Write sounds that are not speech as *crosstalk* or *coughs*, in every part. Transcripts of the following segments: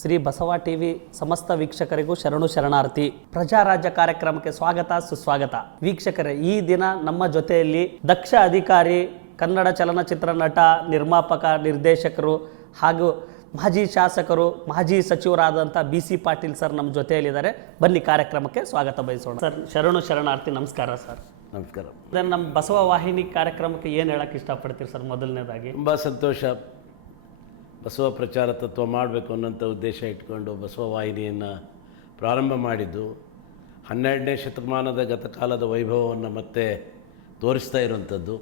Shri Basava TV ಸಮಸ್ತ ವೀಕ್ಷಕರಿಗೂ ಶರಣು ಶರಣಾರ್ಥಿ. ಪ್ರಜಾರಾಜ್ಯ ಕಾರ್ಯಕ್ರಮಕ್ಕೆ ಸ್ವಾಗತ ಸುಸ್ವಾಗತ. ವೀಕ್ಷಕರೇ ಈ ದಿನ ನಮ್ಮ ಜೊತೆಯಲ್ಲಿ ದಕ್ಷ ಅಧಿಕಾರಿ ಕನ್ನಡ ಚಲನಚಿತ್ರ ನಟ ನಿರ್ಮಾಪಕ ನಿರ್ದೇಶಕರು ಹಾಗೂ ಮಾಜಿ ಶಾಸಕರು ಮಾಜಿ ಸಚಿವರಾದಂಥ ಬಿ ಸಿ ಪಾಟೀಲ್ ಸರ್ ನಮ್ಮ ಜೊತೆಯಲ್ಲಿದ್ದಾರೆ. ಬನ್ನಿ ಕಾರ್ಯಕ್ರಮಕ್ಕೆ ಸ್ವಾಗತ ಬಯಸೋಣ. ಸರ್ ಶರಣು ಶರಣಾರ್ಥಿ ನಮಸ್ಕಾರ ಸರ್. ನಮಸ್ಕಾರ. ನಮ್ಮ ಬಸವ ವಾಹಿನಿ ಕಾರ್ಯಕ್ರಮಕ್ಕೆ ಏನು ಹೇಳಕ್ಕೆ ಇಷ್ಟಪಡ್ತೀರಿ ಸರ್ ಮೊದಲನೇದಾಗಿ? ತುಂಬ ಸಂತೋಷ. ಬಸವ ಪ್ರಚಾರ ತತ್ವ ಮಾಡಬೇಕು ಅನ್ನೋಂಥ ಉದ್ದೇಶ ಇಟ್ಕೊಂಡು ಬಸವ ವಾಹಿನಿಯನ್ನು ಪ್ರಾರಂಭ ಮಾಡಿದ್ದು, ಹನ್ನೆರಡನೇ ಶತಮಾನದ ಗತಕಾಲದ ವೈಭವವನ್ನು ಮತ್ತೆ ತೋರಿಸ್ತಾ ಇರುವಂಥದ್ದು.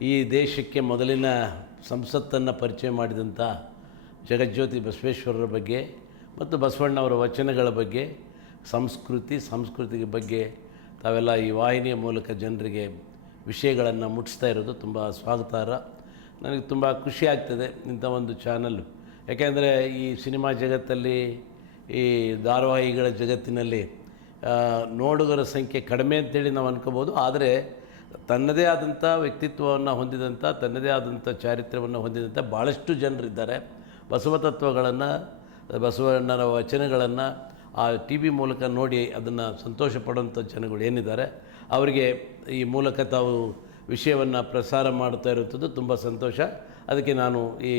ಈ ದೇಶಕ್ಕೆ ಮೊದಲಿನ ಸಂಸತ್ತನ್ನು ಪರಿಚಯ ಮಾಡಿದಂಥ ಜಗಜ್ಯೋತಿ ಬಸವೇಶ್ವರರ ಬಗ್ಗೆ ಮತ್ತು ಬಸವಣ್ಣವರ ವಚನಗಳ ಬಗ್ಗೆ, ಸಂಸ್ಕೃತಿ, ಸಂಸ್ಕೃತಿಗೆ ಬಗ್ಗೆ ತಾವೆಲ್ಲ ಈ ವಾಹಿನಿಯ ಮೂಲಕ ಜನರಿಗೆ ವಿಷಯಗಳನ್ನು ಮುಟ್ಟಿಸ್ತಾ ಇರೋದು ತುಂಬ ಸ್ವಾಗತಾರ್ಹ. ನನಗೆ ತುಂಬ ಖುಷಿ ಆಗ್ತದೆ ಇಂಥ ಒಂದು ಚಾನಲ್ಲು ಯಾಕೆಂದರೆ ಈ ಸಿನಿಮಾ ಜಗತ್ತಲ್ಲಿ, ಈ ಧಾರಾವಾಹಿಗಳ ಜಗತ್ತಿನಲ್ಲಿ ನೋಡುಗರ ಸಂಖ್ಯೆ ಕಡಿಮೆ ಅಂತೇಳಿ ನಾವು ಅನ್ಕೋಬೋದು ಆದರೆ ತನ್ನದೇ ಆದಂಥ ವ್ಯಕ್ತಿತ್ವವನ್ನು ಹೊಂದಿದಂಥ, ತನ್ನದೇ ಆದಂಥ ಚಾರಿತ್ರ್ಯವನ್ನು ಹೊಂದಿದಂಥ ಭಾಳಷ್ಟು ಜನರಿದ್ದಾರೆ. ಬಸವ ತತ್ವಗಳನ್ನು ಬಸವಣ್ಣರ ವಚನಗಳನ್ನು ಆ ಟಿ ವಿ ಮೂಲಕ ನೋಡಿ ಅದನ್ನು ಸಂತೋಷ ಪಡುವಂಥ ಜನಗಳು ಏನಿದ್ದಾರೆ. ಅವರಿಗೆ ಈ ಮೂಲಕ ತಾವು ವಿಷಯವನ್ನು ಪ್ರಸಾರ ಮಾಡ್ತಾ ಇರುವಂಥದ್ದು ತುಂಬ ಸಂತೋಷ. ಅದಕ್ಕೆ ನಾನು ಈ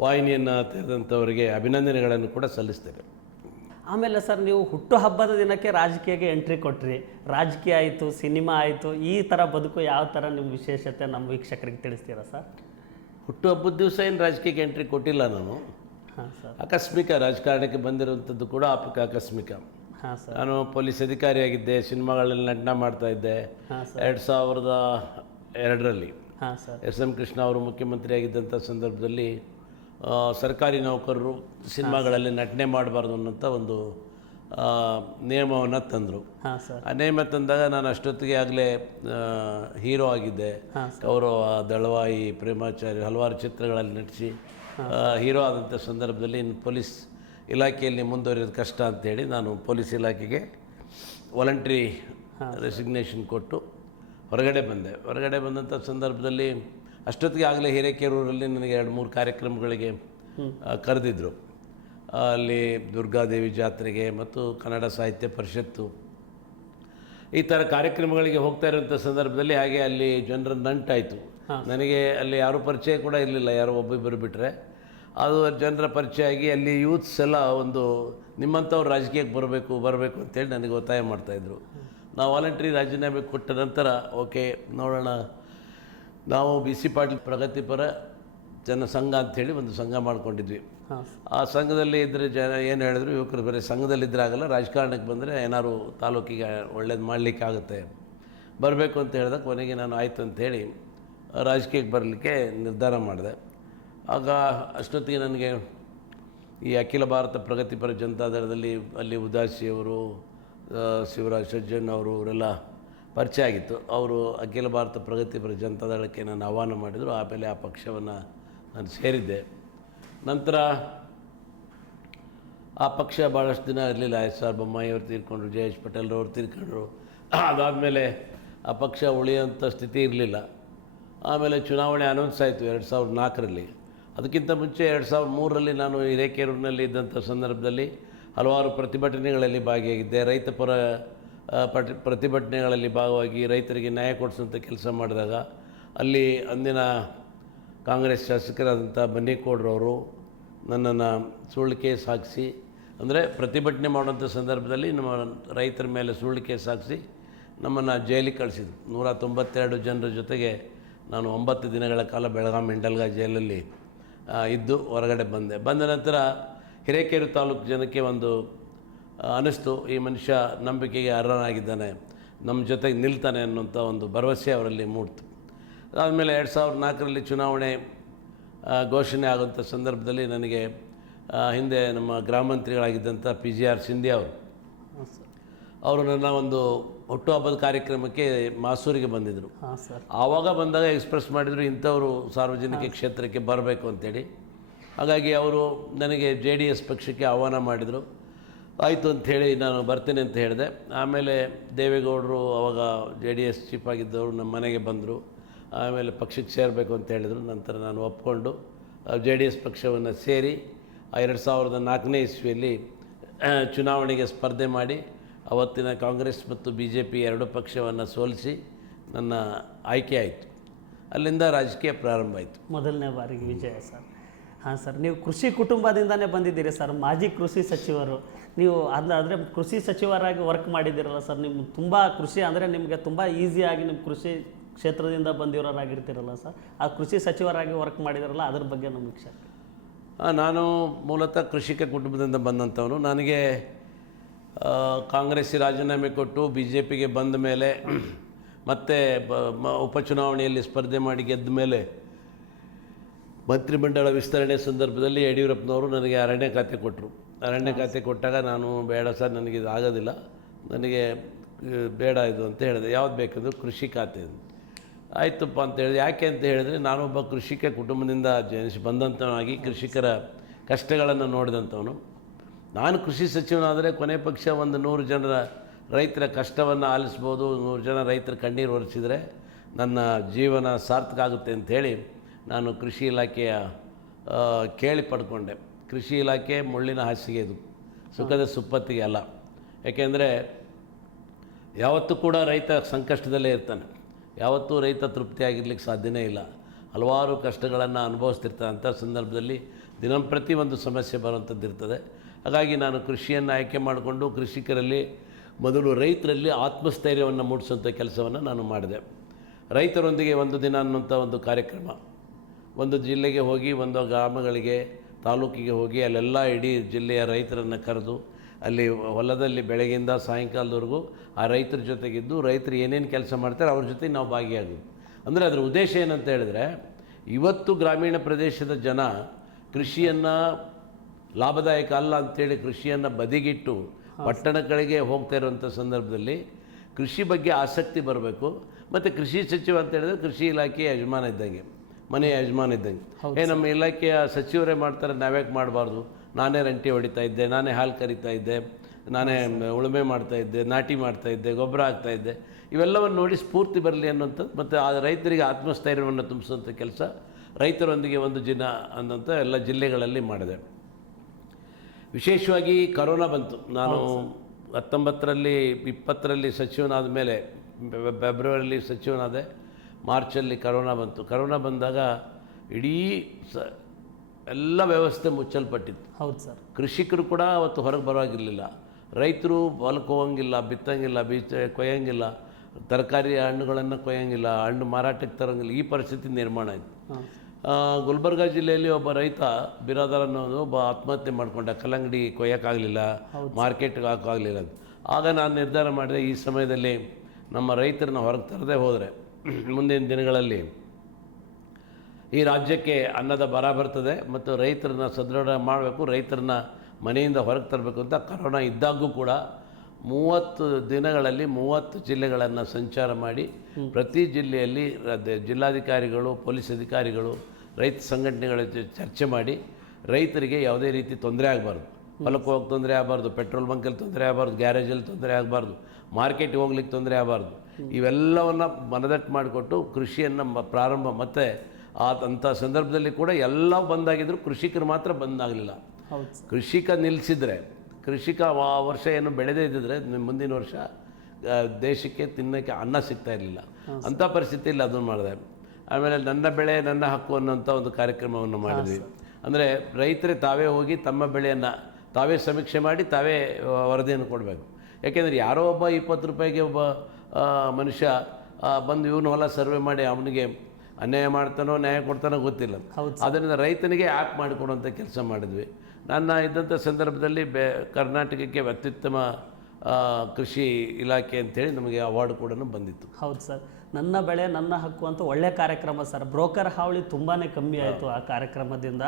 ವಾಹಿನಿಯನ್ನು ತೆರೆದಂಥವರಿಗೆ ಅಭಿನಂದನೆಗಳನ್ನು ಕೂಡ ಸಲ್ಲಿಸ್ತೇನೆ. ಆಮೇಲೆ ಸರ್ ನೀವು ಹುಟ್ಟುಹಬ್ಬದ ದಿನಕ್ಕೆ ರಾಜಕೀಯಕ್ಕೆ ಎಂಟ್ರಿ ಕೊಟ್ರಿ. ರಾಜಕೀಯ ಆಯಿತು ಸಿನಿಮಾ ಆಯಿತು ಈ ಥರ ಬದುಕು ಯಾವ ಥರ ನಿಮ್ಮ ವಿಶೇಷತೆ ನಮ್ಮ ವೀಕ್ಷಕರಿಗೆ ತಿಳಿಸ್ತೀರಾ ಸರ್? ಹುಟ್ಟುಹಬ್ಬದ ದಿವಸ ಏನು ರಾಜಕೀಯಕ್ಕೆ ಎಂಟ್ರಿ ಕೊಟ್ಟಿಲ್ಲ ನಾನು. ಹಾಂ ಸರ್. ಆಕಸ್ಮಿಕ ರಾಜಕಾರಣಕ್ಕೆ ಬಂದಿರುವಂಥದ್ದು ಕೂಡ ಆಕಸ್ಮಿಕ. ನಾನು ಪೊಲೀಸ್ ಅಧಿಕಾರಿಯಾಗಿದ್ದೆ ಸಿನಿಮಾಗಳಲ್ಲಿ ನಟನ ಮಾಡ್ತಾ ಇದ್ದೆ. ಎರಡು ಸಾವಿರದ ಎರಡರಲ್ಲಿ ಸರ್. ಎಸ್ ಎಂ ಕೃಷ್ಣ ಅವರು ಮುಖ್ಯಮಂತ್ರಿಯಾಗಿದ್ದಂಥ ಸಂದರ್ಭದಲ್ಲಿ ಆ, ಸರ್ಕಾರಿ ನೌಕರರು ಸಿನಿಮಾಗಳಲ್ಲಿ ನಟನೆ ಮಾಡಬಾರ್ದು ಅನ್ನೋಂಥ ಒಂದು ನಿಯಮವನ್ನು ತಂದರು. ಹಾಂ ಸರ್. ಆ ನಿಯಮ ತಂದಾಗ ನಾನು ಅಷ್ಟೊತ್ತಿಗೆ ಆಗಲೇ ಹೀರೋ ಆಗಿದ್ದೆ. ಕೌರವ ದಳವಾಯಿ ಪ್ರೇಮಾಚಾರಿ ಹಲವಾರು ಚಿತ್ರಗಳಲ್ಲಿ ನಟಿಸಿ ಹೀರೋ ಆದಂಥ ಸಂದರ್ಭದಲ್ಲಿ ಇನ್ನು ಪೊಲೀಸ್ ಇಲಾಖೆಯಲ್ಲಿ ಮುಂದುವರಿಯೋದು ಕಷ್ಟ ಅಂತೇಳಿ ನಾನು ಪೊಲೀಸ್ ಇಲಾಖೆಗೆ ವಾಲಂಟ್ರಿ ರೆಸಿಗ್ನೇಷನ್ ಕೊಟ್ಟು ಹೊರಗಡೆ ಬಂದೆ. ಹೊರಗಡೆ ಬಂದಂಥ ಸಂದರ್ಭದಲ್ಲಿ ಅಷ್ಟೊತ್ತಿಗೆ ಆಗಲೇ ಹಿರೇಕೆರೂರಲ್ಲಿ ನನಗೆ ಎರಡು ಮೂರು ಕಾರ್ಯಕ್ರಮಗಳಿಗೆ ಕರೆದಿದ್ದರು ಕರೆದಿದ್ರು. ಅಲ್ಲಿ ದುರ್ಗಾದೇವಿ ಜಾತ್ರೆಗೆ ಮತ್ತು ಕನ್ನಡ ಸಾಹಿತ್ಯ ಪರಿಷತ್ತು. ಈ ಥರ ಕಾರ್ಯಕ್ರಮಗಳಿಗೆ ಹೋಗ್ತಾ ಇರೋಂಥ ಸಂದರ್ಭದಲ್ಲಿ ಹಾಗೆ ಅಲ್ಲಿ ಜನರ ನಂಟಾಯಿತು. ನನಗೆ ಅಲ್ಲಿ ಯಾರೂ ಪರಿಚಯ ಕೂಡ ಇರಲಿಲ್ಲ. ಯಾರೋ ಒಬ್ಬಿಬ್ಬರು ಬಿಟ್ಟರೆ ಅದು ಜನರ ಪರಿಚಯ ಆಗಿ ಅಲ್ಲಿ ಯೂತ್ಸ್ ಎಲ್ಲ ಒಂದು ನಿಮ್ಮಂಥವ್ರು ರಾಜಕೀಯಕ್ಕೆ ಬರಬೇಕು ಬರಬೇಕು ಅಂತೇಳಿ ನನಗೆ ಒತ್ತಾಯ ಮಾಡ್ತಾಯಿದ್ರು ನಾವು ವಾಲಂಟ್ರಿ ರಾಜೀನಾಮೆ ಕೊಟ್ಟ ನಂತರ ಓಕೆ ನೋಡೋಣ. ನಾವು ಬಿ ಸಿ ಪಾಟೀಲ್ ಪ್ರಗತಿಪರ ಜನ ಸಂಘ ಅಂಥೇಳಿ ಒಂದು ಸಂಘ ಮಾಡ್ಕೊಂಡಿದ್ವಿ. ಆ ಸಂಘದಲ್ಲಿ ಇದ್ದರೆ ಜನ ಏನು ಹೇಳಿದ್ರು ಯುವಕರು ಬೇರೆ ಸಂಘದಲ್ಲಿದ್ದರೆ ಆಗಲ್ಲ ರಾಜಕಾರಣಕ್ಕೆ ಬಂದರೆ ಏನಾದ್ರು ತಾಲೂಕಿಗೆ ಒಳ್ಳೇದು ಮಾಡಲಿಕ್ಕಾಗುತ್ತೆ ಬರಬೇಕು ಅಂತ ಹೇಳಿದಾಗ ಕೊನೆಗೆ ನಾನು ಆಯಿತು ಅಂಥೇಳಿ ರಾಜಕೀಯಕ್ಕೆ ಬರಲಿಕ್ಕೆ ನಿರ್ಧಾರ ಮಾಡಿದೆ. ಆಗ ಅಷ್ಟೊತ್ತಿಗೆ ನನಗೆ ಈ ಅಖಿಲ ಭಾರತ ಪ್ರಗತಿಪರ ಜನತಾದಳದಲ್ಲಿ ಅಲ್ಲಿ ಉದಾಸಿಯವರು ಶಿವರಾಜ್ ಸಜ್ಜನ್ ಅವರು ಇವರೆಲ್ಲ ಪರಿಚಯ ಆಗಿತ್ತು. ಅವರು ಅಖಿಲ ಭಾರತ ಪ್ರಗತಿಪರ ಜನತಾದಳಕ್ಕೆ ನಾನು ಆಹ್ವಾನ ಮಾಡಿದರು. ಆಮೇಲೆ ಆ ಪಕ್ಷವನ್ನು ನಾನು ಸೇರಿದ್ದೆ. ನಂತರ ಆ ಪಕ್ಷ ಭಾಳಷ್ಟು ದಿನ ಇರಲಿಲ್ಲ. ಎಸ್ ಆರ್ ಬೊಮ್ಮಾಯಿ ಅವರು ತೀರ್ಕೊಂಡ್ರು ಜಯೇಶ್ ಪಟೇಲ್ ಅವರು ತೀರ್ಕೊಂಡ್ರು. ಅದಾದಮೇಲೆ ಆ ಪಕ್ಷ ಉಳಿಯೋಂಥ ಸ್ಥಿತಿ ಇರಲಿಲ್ಲ. ಆಮೇಲೆ ಚುನಾವಣೆ ಅನೌನ್ಸ್ ಆಯಿತು ಎರಡು ಸಾವಿರದ ನಾಲ್ಕರಲ್ಲಿ. ಅದಕ್ಕಿಂತ ಮುಂಚೆ ಎರಡು ಸಾವಿರದ ಮೂರರಲ್ಲಿ ನಾನು ಹಿರೇಕೆರೂರಿನಲ್ಲಿ ಇದ್ದಂಥ ಸಂದರ್ಭದಲ್ಲಿ ಹಲವಾರು ಪ್ರತಿಭಟನೆಗಳಲ್ಲಿ ಭಾಗಿಯಾಗಿದ್ದೆ. ರೈತ ಪರ ಪಟ್ ಪ್ರತಿಭಟನೆಗಳಲ್ಲಿ ಭಾಗವಾಗಿ ರೈತರಿಗೆ ನ್ಯಾಯ ಕೊಡಿಸುವಂಥ ಕೆಲಸ ಮಾಡಿದಾಗ ಅಲ್ಲಿ ಅಂದಿನ ಕಾಂಗ್ರೆಸ್ ಶಾಸಕರಾದಂಥ ಬನ್ನಿಕೋಡ್ರವರು ನನ್ನನ್ನು ಸುಳ್ಳು ಕೇಸ್ ಹಾಕಿಸಿ, ಅಂದರೆ ಪ್ರತಿಭಟನೆ ಮಾಡುವಂಥ ಸಂದರ್ಭದಲ್ಲಿ ನಮ್ಮ ರೈತರ ಮೇಲೆ ಸುಳ್ಳು ಕೇಸ್ ಹಾಕಿಸಿ ನಮ್ಮನ್ನು ಜೈಲಿಗೆ ಕಳಿಸಿದ್ರು. ನೂರ ತೊಂಬತ್ತೆರಡು ಜನರ ಜೊತೆಗೆ ನಾನು ಒಂಬತ್ತು ದಿನಗಳ ಕಾಲ ಬೆಳಗಾಂ ಮೆಂಡಲ್ಗ ಜೈಲಲ್ಲಿ ಇದ್ದು ಹೊರಗಡೆ ಬಂದೆ. ಬಂದ ನಂತರ ಹಿರೇಕೆರೆ ತಾಲೂಕು ಜನಕ್ಕೆ ಒಂದು ಅನಿಸ್ತು ಅನ್ನಿಸ್ತು ಈ ಮನುಷ್ಯ ನಂಬಿಕೆಗೆ ಅರ್ಹನಾಗಿದ್ದಾನೆ ನಮ್ಮ ಜೊತೆಗೆ ನಿಲ್ತಾನೆ ಅನ್ನುವಂಥ ಒಂದು ಭರವಸೆ ಅವರಲ್ಲಿ ಮೂಡ್ತು. ಅದಾದಮೇಲೆ ಎರಡು ಸಾವಿರದ ನಾಲ್ಕರಲ್ಲಿ ಚುನಾವಣೆ ಘೋಷಣೆ ಆಗುವಂಥ ಸಂದರ್ಭದಲ್ಲಿ ನನಗೆ ಹಿಂದೆ ನಮ್ಮ ಗ್ರಾಮ ಮಂತ್ರಿಗಳಾಗಿದ್ದಂಥ ಪಿ ಜಿ ಆರ್ ಸಿಂಧಿ ಅವರು ಅವರು ನನ್ನ ಒಂದು ಹುಟ್ಟುಹಬ್ಬದ ಕಾರ್ಯಕ್ರಮಕ್ಕೆ ಮಾಸೂರಿಗೆ ಬಂದಿದ್ದರು ಆವಾಗ ಬಂದಾಗ ಎಕ್ಸ್ಪ್ರೆಸ್ ಮಾಡಿದರು ಇಂಥವರು ಸಾರ್ವಜನಿಕ ಕ್ಷೇತ್ರಕ್ಕೆ ಬರಬೇಕು ಅಂತೇಳಿ. ಹಾಗಾಗಿ ಅವರು ನನಗೆ ಜೆ ಡಿ ಎಸ್ ಪಕ್ಷಕ್ಕೆ ಆಹ್ವಾನ ಮಾಡಿದರು. ಆಯಿತು ಅಂಥೇಳಿ ನಾನು ಬರ್ತೀನಿ ಅಂತ ಹೇಳಿದೆ. ಆಮೇಲೆ ದೇವೇಗೌಡರು ಅವಾಗ ಜೆ ಡಿ ಎಸ್ ಚೀಫ್ ಆಗಿದ್ದವರು ನಮ್ಮ ಮನೆಗೆ ಬಂದರು. ಆಮೇಲೆ ಪಕ್ಷಕ್ಕೆ ಸೇರಬೇಕು ಅಂತ ಹೇಳಿದರು. ನಂತರ ನಾನು ಒಪ್ಕೊಂಡು ಜೆ ಡಿ ಎಸ್ ಪಕ್ಷವನ್ನು ಸೇರಿ ಎರಡು ಸಾವಿರದ ನಾಲ್ಕನೇ ಇಸ್ವಿಯಲ್ಲಿ ಚುನಾವಣೆಗೆ ಸ್ಪರ್ಧೆ ಮಾಡಿ ಅವತ್ತಿನ ಕಾಂಗ್ರೆಸ್ ಮತ್ತು ಬಿ ಜೆ ಪಿ ಎರಡು ಪಕ್ಷವನ್ನು ಸೋಲಿಸಿ ನನ್ನ ಆಯ್ಕೆ ಆಯಿತು. ಅಲ್ಲಿಂದ ರಾಜಕೀಯ ಪ್ರಾರಂಭ ಆಯಿತು. ಮೊದಲನೇ ಬಾರಿಗೆ ವಿಜಯ ಸರ್. ಹಾಂ ಸರ್ ನೀವು ಕೃಷಿ ಕುಟುಂಬದಿಂದನೇ ಬಂದಿದ್ದೀರಿ ಸರ್. ಮಾಜಿ ಕೃಷಿ ಸಚಿವರು ನೀವು ಅದು ಅಂದರೆ ಕೃಷಿ ಸಚಿವರಾಗಿ ವರ್ಕ್ ಮಾಡಿದ್ದೀರಲ್ಲ ಸರ್. ನಿಮ್ಮ ತುಂಬ ಕೃಷಿ ಅಂದರೆ ನಿಮಗೆ ತುಂಬ ಈಸಿಯಾಗಿ ನಿಮ್ಮ ಕೃಷಿ ಕ್ಷೇತ್ರದಿಂದ ಬಂದಿರೋರಾಗಿರ್ತೀರಲ್ಲ ಸರ್. ಆ ಕೃಷಿ ಸಚಿವರಾಗಿ ವರ್ಕ್ ಮಾಡಿದಿರಲ್ಲ ಅದ್ರ ಬಗ್ಗೆ ನಮಗೆ ಸರ್ ನಾನು ಮೂಲತಃ ಕೃಷಿಕ ಕುಟುಂಬದಿಂದ ಬಂದಂಥವನು. ನನಗೆ ಆ, ಕಾಂಗ್ರೆಸ್ಸಿ ರಾಜೀನಾಮೆ ಕೊಟ್ಟು ಬಿ ಜೆ ಪಿಗೆ ಬಂದ ಮೇಲೆ *clears throat* ಮತ್ತೆ ಉಪಚುನಾವಣೆಯಲ್ಲಿ ಸ್ಪರ್ಧೆ ಮಾಡಿ ಗೆದ್ದ ಮೇಲೆ ಮಂತ್ರಿಮಂಡಲ ವಿಸ್ತರಣೆ ಸಂದರ್ಭದಲ್ಲಿ ಯಡಿಯೂರಪ್ಪನವರು ನನಗೆ ಅರಣ್ಯ ಖಾತೆ ಕೊಟ್ಟರು ಅರಣ್ಯ ಖಾತೆ ಕೊಟ್ಟಾಗ ನಾನು ಬೇಡ ಸರ್ ನನಗೆ ಇದು ಆಗೋದಿಲ್ಲ. ನನಗೆ ಬೇಡ ಇದು ಅಂತ ಹೇಳಿದೆ. ಯಾವ್ದು ಬೇಕಂದ್ರೆ ಕೃಷಿ ಖಾತೆ ಅಂತ. ಆಯ್ತಪ್ಪ ಅಂತ ಹೇಳಿದೆ. ಯಾಕೆ ಅಂತ ಹೇಳಿದರೆ ನಾನೊಬ್ಬ ಕೃಷಿಕ ಕುಟುಂಬದಿಂದ ಜನಿಸಿ ಬಂದಂಥವನಾಗಿ ಕೃಷಿಕರ ಕಷ್ಟಗಳನ್ನು ನೋಡಿದಂಥವನು. ನಾನು ಕೃಷಿ ಸಚಿವನಾದರೆ ಕೊನೆ ಪಕ್ಷ ಒಂದು ನೂರು ಜನರ ರೈತರ ಕಷ್ಟವನ್ನು ಆಲಿಸ್ಬೋದು, ನೂರು ಜನ ರೈತರ ಕಣ್ಣೀರು ಒರೆಸಿದರೆ ನನ್ನ ಜೀವನ ಸಾರ್ಥಕ ಆಗುತ್ತೆ ಅಂಥೇಳಿ ನಾನು ಕೃಷಿ ಇಲಾಖೆಯ ಕೇಳಿ ಪಡ್ಕೊಂಡೆ. ಕೃಷಿ ಇಲಾಖೆ ಮುಳ್ಳಿನ ಹಾಸಿಗೆ ಇದು. ಸುಖದ ಸುಪ್ಪತ್ತಿಗೆ ಅಲ್ಲ. ಯಾಕೆಂದರೆ ಯಾವತ್ತೂ ಕೂಡ ರೈತ ಸಂಕಷ್ಟದಲ್ಲೇ ಇರ್ತಾನೆ. ಯಾವತ್ತೂ ರೈತ ತೃಪ್ತಿಯಾಗಿರ್ಲಿಕ್ಕೆ ಸಾಧ್ಯನೇ ಇಲ್ಲ. ಹಲವಾರು ಕಷ್ಟಗಳನ್ನು ಅನುಭವಿಸ್ತಿರ್ತಾನೆ ಅಂಥ ಸಂದರ್ಭದಲ್ಲಿ ದಿನಂಪ್ರತಿ ಒಂದು ಸಮಸ್ಯೆ ಬರುವಂಥದ್ದು ಇರ್ತದೆ ಹಾಗಾಗಿ ನಾನು ಕೃಷಿಯನ್ನು ಆಯ್ಕೆ ಮಾಡಿಕೊಂಡು ಕೃಷಿಕರಲ್ಲಿ ಮೊದಲು ರೈತರಲ್ಲಿ ಆತ್ಮಸ್ಥೈರ್ಯವನ್ನು ಮೂಡಿಸುವಂಥ ಕೆಲಸವನ್ನು ನಾನು ಮಾಡಿದೆ. ರೈತರೊಂದಿಗೆ ಒಂದು ದಿನ ಅನ್ನುವಂಥ ಒಂದು ಕಾರ್ಯಕ್ರಮ. ಒಂದು ಜಿಲ್ಲೆಗೆ ಹೋಗಿ, ಒಂದು ಗ್ರಾಮಗಳಿಗೆ, ತಾಲೂಕಿಗೆ ಹೋಗಿ, ಅಲ್ಲೆಲ್ಲ ಇಡೀ ಜಿಲ್ಲೆಯ ರೈತರನ್ನು ಕರೆದು, ಅಲ್ಲಿ ಹೊಲದಲ್ಲಿ ಬೆಳಗಿಂದ ಸಾಯಂಕಾಲದವರೆಗೂ ಆ ರೈತರ ಜೊತೆಗಿದ್ದು, ರೈತರು ಏನೇನು ಕೆಲಸ ಮಾಡ್ತಾರೆ ಅವ್ರ ಜೊತೆ ನಾವು ಭಾಗಿಯಾಗೋದು. ಅಂದರೆ ಅದರ ಉದ್ದೇಶ ಏನಂತ ಹೇಳಿದ್ರೆ, ಇವತ್ತು ಗ್ರಾಮೀಣ ಪ್ರದೇಶದ ಜನ ಕೃಷಿಯನ್ನು ಲಾಭದಾಯಕ ಅಲ್ಲ ಅಂಥೇಳಿ ಕೃಷಿಯನ್ನು ಬದಿಗಿಟ್ಟು ಪಟ್ಟಣಗಳಿಗೆ ಹೋಗ್ತಾ ಇರುವಂಥ ಸಂದರ್ಭದಲ್ಲಿ ಕೃಷಿ ಬಗ್ಗೆ ಆಸಕ್ತಿ ಬರಬೇಕು. ಮತ್ತು ಕೃಷಿ ಸಚಿವ ಅಂತ ಹೇಳಿದ್ರೆ ಕೃಷಿ ಇಲಾಖೆಯ ಯಜಮಾನ ಇದ್ದಂಗೆ ಮನೆ ಯಜಮಾನ ಇದ್ದಂಗೆ. ಏ ನಮ್ಮ ಇಲಾಖೆಯ ಸಚಿವರೇ ಮಾಡ್ತಾರೆ ನಾವ್ಯಾಕೆ ಮಾಡಬಾರ್ದು? ನಾನೇ ರಂಟಿ ಹೊಡಿತಾ ಇದ್ದೆ ನಾನೇ ಹಾಲು ಕರಿತಾ ಇದ್ದೆ ನಾನೇ ಉಳುಮೆ ಮಾಡ್ತಾ ಇದ್ದೆ ನಾಟಿ ಮಾಡ್ತಾ ಇದ್ದೆ ಗೊಬ್ಬರ ಹಾಕ್ತಾ ಇದ್ದೆ. ಇವೆಲ್ಲವನ್ನು ನೋಡಿ ಸ್ಫೂರ್ತಿ ಬರಲಿ ಅನ್ನೋಂಥದ್ದು ಮತ್ತು ಆ ರೈತರಿಗೆ ಆತ್ಮಸ್ಥೈರ್ಯವನ್ನು ತುಂಬಿಸುವಂಥ ಕೆಲಸ ರೈತರೊಂದಿಗೆ ಒಂದು ದಿನ ಅನ್ನೋಂಥ ಎಲ್ಲ ಜಿಲ್ಲೆಗಳಲ್ಲಿ ಮಾಡಿದೆ. ವಿಶೇಷವಾಗಿ ಕರೋನಾ ಬಂತು. ನಾನು ಹತ್ತೊಂಬತ್ತರಲ್ಲಿ ಇಪ್ಪತ್ತರಲ್ಲಿ ಸಚಿವನಾದ ಮೇಲೆ ಫೆಬ್ರವರಿಯಲ್ಲಿ ಫೆಬ್ರವರಿಲಿ ಸಚಿವನಾದೆ ಮಾರ್ಚಲ್ಲಿ ಕರೋನಾ ಬಂತು. ಕರೋನಾ ಬಂದಾಗ ಇಡೀ ಸ ಎಲ್ಲ ವ್ಯವಸ್ಥೆ ಮುಚ್ಚಲ್ಪಟ್ಟಿತ್ತು. ಹೌದು ಸರ್. ಕೃಷಿಕರು ಕೂಡ ಅವತ್ತು ಹೊರಗೆ ಬರೋವಾಗಿರಲಿಲ್ಲ. ರೈತರು ಹೊಲಕ್ಕೆ ಹೋಗಂಗಿಲ್ಲ ಬಿತ್ತಂಗಿಲ್ಲ ಬೀಜ ಕೊಯ್ಯಂಗಿಲ್ಲ ತರಕಾರಿ ಹಣ್ಣುಗಳನ್ನು ಕೊಯ್ಯಂಗಿಲ್ಲ ಹಣ್ಣು ಮಾರಾಟಕ್ಕೆ ತರೋಂಗಿಲ್ಲ. ಈ ಪರಿಸ್ಥಿತಿ ನಿರ್ಮಾಣ ಆಯಿತು. ಗುಲ್ಬರ್ಗ ಜಿಲ್ಲೆಯಲ್ಲಿ ಒಬ್ಬ ರೈತ ಬಿರಾದರ್ ಅನ್ನೋದು ಒಬ್ಬ ಆತ್ಮಹತ್ಯೆ ಮಾಡಿಕೊಂಡ. ಕಲ್ಲಂಗಡಿ ಕೊಯ್ಯೋಕ್ಕಾಗಲಿಲ್ಲ ಮಾರ್ಕೆಟ್ಗೆ ಹಾಕೋಕ್ಕಾಗಲಿಲ್ಲ ಅಂತ. ಆಗ ನಾನು ನಿರ್ಧಾರ ಮಾಡಿದೆ ಈ ಸಮಯದಲ್ಲಿ ನಮ್ಮ ರೈತರನ್ನ ಹೊರಗೆ ತರದೇ ಹೋದರೆ ಮುಂದಿನ ದಿನಗಳಲ್ಲಿ ಈ ರಾಜ್ಯಕ್ಕೆ ಅನ್ನದ ಬರ ಬರ್ತದೆ ಮತ್ತು ರೈತರನ್ನ ಸದೃಢ ಮಾಡಬೇಕು ರೈತರನ್ನ ಮನೆಯಿಂದ ಹೊರಗೆ ತರಬೇಕು ಅಂತ ಕರೋನಾ ಇದ್ದಾಗೂ ಕೂಡ ಮೂವತ್ತು ದಿನಗಳಲ್ಲಿ ಮೂವತ್ತು ಜಿಲ್ಲೆಗಳನ್ನು ಸಂಚಾರ ಮಾಡಿ ಪ್ರತಿ ಜಿಲ್ಲೆಯಲ್ಲಿ ಜಿಲ್ಲಾಧಿಕಾರಿಗಳು ಪೊಲೀಸ್ ಅಧಿಕಾರಿಗಳು ರೈತ ಸಂಘಟನೆಗಳ ಜೊತೆ ಚರ್ಚೆ ಮಾಡಿ ರೈತರಿಗೆ ಯಾವುದೇ ರೀತಿ ತೊಂದರೆ ಆಗಬಾರ್ದು. ಹೊಲಕ್ಕೆ ಹೋಗಿ ತೊಂದರೆ ಆಗಬಾರ್ದು ಪೆಟ್ರೋಲ್ ಬಂಕಲ್ಲಿ ತೊಂದರೆ ಆಗಬಾರ್ದು ಗ್ಯಾರೇಜಲ್ಲಿ ತೊಂದರೆ ಆಗಬಾರ್ದು ಮಾರ್ಕೆಟ್ಗೆ ಹೋಗ್ಲಿಕ್ಕೆ ತೊಂದರೆ ಆಗಬಾರ್ದು. ಇವೆಲ್ಲವನ್ನು ಮನದಟ್ಟು ಮಾಡಿಕೊಟ್ಟು ಕೃಷಿಯನ್ನು ಮ- ಪ್ರಾರಂಭ ಮತ್ತು ಆ ಅಂಥ ಸಂದರ್ಭದಲ್ಲಿ ಕೂಡ ಎಲ್ಲ ಬಂದಾಗಿದ್ದರೂ ಕೃಷಿಕರು ಮಾತ್ರ ಬಂದಾಗಲಿಲ್ಲ. ಕೃಷಿಕ ನಿಲ್ಲಿಸಿದ್ರೆ ಕೃಷಿಕ ಆ ವರ್ಷ ಏನು ಬೆಳೆದೇ ಇದ್ದಿದ್ರೆ ಮುಂದಿನ ವರ್ಷ ದೇಶಕ್ಕೆ ತಿನ್ನೋಕ್ಕೆ ಅನ್ನ ಸಿಗ್ತಾ ಇರಲಿಲ್ಲ. ಅಂಥ ಪರಿಸ್ಥಿತಿಯಲ್ಲಿ ಅದನ್ನು ಮಾಡಿದೆ. ಆಮೇಲೆ ನನ್ನ ಬೆಳೆ ನನ್ನ ಹಕ್ಕು ಅನ್ನೋಂಥ ಒಂದು ಕಾರ್ಯಕ್ರಮವನ್ನು ಮಾಡಿದ್ವಿ. ಅಂದರೆ ರೈತರೇ ತಾವೇ ಹೋಗಿ ತಮ್ಮ ಬೆಳೆಯನ್ನು ತಾವೇ ಸಮೀಕ್ಷೆ ಮಾಡಿ ತಾವೇ ವರದಿಯನ್ನು ಕೊಡಬೇಕು. ಯಾಕೆಂದರೆ ಯಾರೋ ಒಬ್ಬ ಇಪ್ಪತ್ತು ರೂಪಾಯಿಗೆ ಒಬ್ಬ ಮನುಷ್ಯ ಬಂದು ಇವನು ಹೊಲ ಸರ್ವೆ ಮಾಡಿ ಅವನಿಗೆ ಅನ್ಯಾಯ ಮಾಡ್ತಾನೋ ನ್ಯಾಯ ಕೊಡ್ತಾನೋ ಗೊತ್ತಿಲ್ಲ. ಅದರಿಂದ ರೈತನಿಗೆ ಆ್ಯಪ್ ಮಾಡಿಕೊಡುವಂಥ ಕೆಲಸ ಮಾಡಿದ್ವಿ. ನನ್ನ ಇದ್ದಂಥ ಸಂದರ್ಭದಲ್ಲಿ ಬೆ ಕರ್ನಾಟಕಕ್ಕೆ ಅತ್ಯುತ್ತಮ ಕೃಷಿ ಇಲಾಖೆ ಅಂತೇಳಿ ನಮಗೆ ಅವಾರ್ಡ್ ಕೂಡ ಬಂದಿತ್ತು. ಹೌದು ಸರ್. ನನ್ನ ಬೆಳೆ ನನ್ನ ಹಕ್ಕು ಅಂತ ಒಳ್ಳೆ ಕಾರ್ಯಕ್ರಮ ಸರ್. ಬ್ರೋಕರ್ ಹಾವಳಿ ತುಂಬಾ ಕಮ್ಮಿ ಆಯಿತು ಆ ಕಾರ್ಯಕ್ರಮದಿಂದ.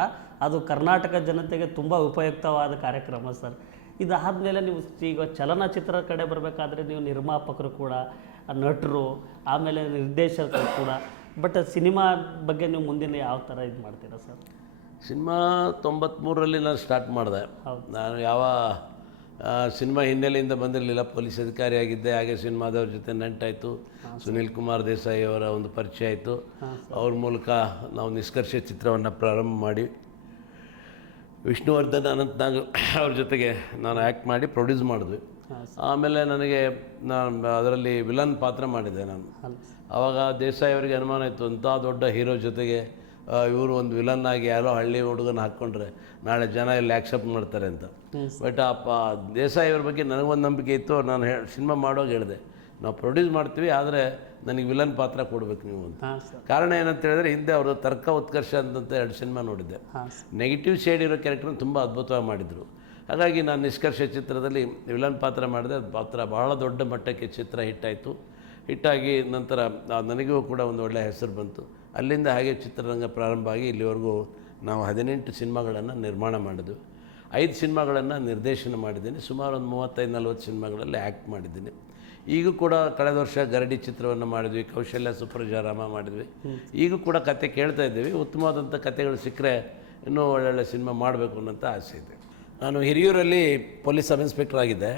ಅದು ಕರ್ನಾಟಕ ಜನತೆಗೆ ತುಂಬ ಉಪಯುಕ್ತವಾದ ಕಾರ್ಯಕ್ರಮ ಸರ್. ಇದಾದಮೇಲೆ ನೀವು ಈಗ ಚಲನಚಿತ್ರ ಕಡೆ ಬರಬೇಕಾದ್ರೆ ನೀವು ನಿರ್ಮಾಪಕರು ಕೂಡ ನಟರು ಆಮೇಲೆ ನಿರ್ದೇಶಕರು ಕೂಡ. ಬಟ್ ಸಿನಿಮಾ ಬಗ್ಗೆ ನೀವು ಮುಂದಿನ ಯಾವ ಥರ ಇದು ಮಾಡ್ತೀರಾ ಸರ್? ಸಿನಿಮಾ ತೊಂಬತ್ತ್ಮೂರರಲ್ಲಿ ನಾನು ಸ್ಟಾರ್ಟ್ ಮಾಡಿದೆ. ನಾನು ಯಾವ ಸಿನಿಮಾ ಹಿನ್ನೆಲೆಯಿಂದ ಬಂದಿರಲಿಲ್ಲ ಪೊಲೀಸ್ ಅಧಿಕಾರಿಯಾಗಿದ್ದೆ ಹಾಗೆ ಸಿನಿಮಾದವ್ರ ಜೊತೆ ನಂಟಾಯಿತು. ಸುನೀಲ್ ಕುಮಾರ್ ದೇಸಾಯಿ ಅವರ ಒಂದು ಪರಿಚಯ ಆಯಿತು. ಅವ್ರ ಮೂಲಕ ನಾವು ನಿಷ್ಕರ್ಷ ಚಿತ್ರವನ್ನು ಪ್ರಾರಂಭ ಮಾಡಿ ವಿಷ್ಣುವರ್ಧನ್ ಅನಂತನಾಗ್ ಅವ್ರ ಜೊತೆಗೆ ನಾನು ಆ್ಯಕ್ಟ್ ಮಾಡಿ ಪ್ರೊಡ್ಯೂಸ್ ಮಾಡಿದ್ವಿ. ಆಮೇಲೆ ನನಗೆ ನಾನು ಅದರಲ್ಲಿ ವಿಲನ್ ಪಾತ್ರ ಮಾಡಿದ್ದೆ ನಾನು. ಅವಾಗ ಆವಾಗ ದೇಸಾಯಿ ಅವರಿಗೆ ಅನುಮಾನ ಇತ್ತು ಅಂತ ದೊಡ್ಡ ಹೀರೋ ಜೊತೆಗೆ ಇವರು ಒಂದು ವಿಲನ್ ಆಗಿ ಯಾರೋ ಹಳ್ಳಿ ಹುಡುಗನ ಹಾಕ್ಕೊಂಡ್ರೆ ನಾಳೆ ಜನ ಇಲ್ಲಿ ಆಕ್ಸೆಪ್ಟ್ ಮಾಡ್ತಾರೆ ಅಂತ. ಬಟ್ ಆ ಪ ದೇಸಾಯಿ ಅವ್ರ ಬಗ್ಗೆ ನನಗೊಂದು ನಂಬಿಕೆ ಇತ್ತು. ನಾನು ಹೇಳಿ ಸಿನಿಮಾ ಮಾಡೋವಾಗ ಹೇಳಿದೆ. ನಾವು ಪ್ರೊಡ್ಯೂಸ್ ಮಾಡ್ತೀವಿ ಆದರೆ ನನಗೆ ವಿಲನ್ ಪಾತ್ರ ಕೊಡಬೇಕು ನೀವು ಅಂತ. ಕಾರಣ ಏನಂತ ಹೇಳಿದ್ರೆ ಹಿಂದೆ ಅವರು ತರ್ಕ ಉತ್ಕರ್ಷ ಅಂತ ಎರಡು ಸಿನಿಮಾ ನೋಡಿದ್ದೆ. ನೆಗೆಟಿವ್ ಶೇಡ್ ಇರೋ ಕ್ಯಾರೆಕ್ಟರ್ನ ತುಂಬ ಅದ್ಭುತವಾಗಿ ಮಾಡಿದರು. ಹಾಗಾಗಿ ನಾನು ನಿಷ್ಕರ್ಷ ಚಿತ್ರದಲ್ಲಿ ವಿಲನ್ ಪಾತ್ರ ಮಾಡಿದೆ. ಅದು ಪಾತ್ರ ಬಹಳ ದೊಡ್ಡ ಮಟ್ಟಕ್ಕೆ ಚಿತ್ರ ಹಿಟ್ಟಾಯಿತು ಹಿಟ್ಟಾಗಿ ನಂತರ ನನಗೂ ಕೂಡ ಒಂದು ಒಳ್ಳೆಯ ಹೆಸರು ಬಂತು. ಅಲ್ಲಿಂದ ಹಾಗೆ ಚಿತ್ರರಂಗ ಪ್ರಾರಂಭ ಆಗಿ ಇಲ್ಲಿವರೆಗೂ ನಾವು ಹದಿನೆಂಟು ಸಿನಿಮಾಗಳನ್ನು ನಿರ್ಮಾಣ ಮಾಡಿದ್ವಿ. ಐದು ಸಿನಿಮಾಗಳನ್ನು ನಿರ್ದೇಶನ ಮಾಡಿದ್ದೀನಿ. ಸುಮಾರು ಒಂದು ಮೂವತ್ತೈದು ನಲ್ವತ್ತು ಸಿನಿಮಾಗಳಲ್ಲಿ ಆ್ಯಕ್ಟ್ ಮಾಡಿದ್ದೀನಿ. ಈಗೂ ಕೂಡ ಕಳೆದ ವರ್ಷ ಗರಡಿ ಚಿತ್ರವನ್ನು ಮಾಡಿದ್ವಿ ಕೌಶಲ್ಯ ಸುಪ್ರಜಾರಾಮ ಮಾಡಿದ್ವಿ. ಈಗೂ ಕೂಡ ಕತೆ ಕೇಳ್ತಾ ಇದ್ದೀವಿ. ಉತ್ತಮವಾದಂಥ ಕತೆಗಳು ಸಿಕ್ಕರೆ ಇನ್ನೂ ಒಳ್ಳೊಳ್ಳೆ ಸಿನಿಮಾ ಮಾಡಬೇಕು ಅನ್ನೋಂಥ ಆಸೆ ಇದೆ. ನಾನು ಹಿರಿಯೂರಲ್ಲಿ ಪೊಲೀಸ್ ಸಬ್ ಇನ್ಸ್ಪೆಕ್ಟರ್ ಆಗಿದ್ದೆ.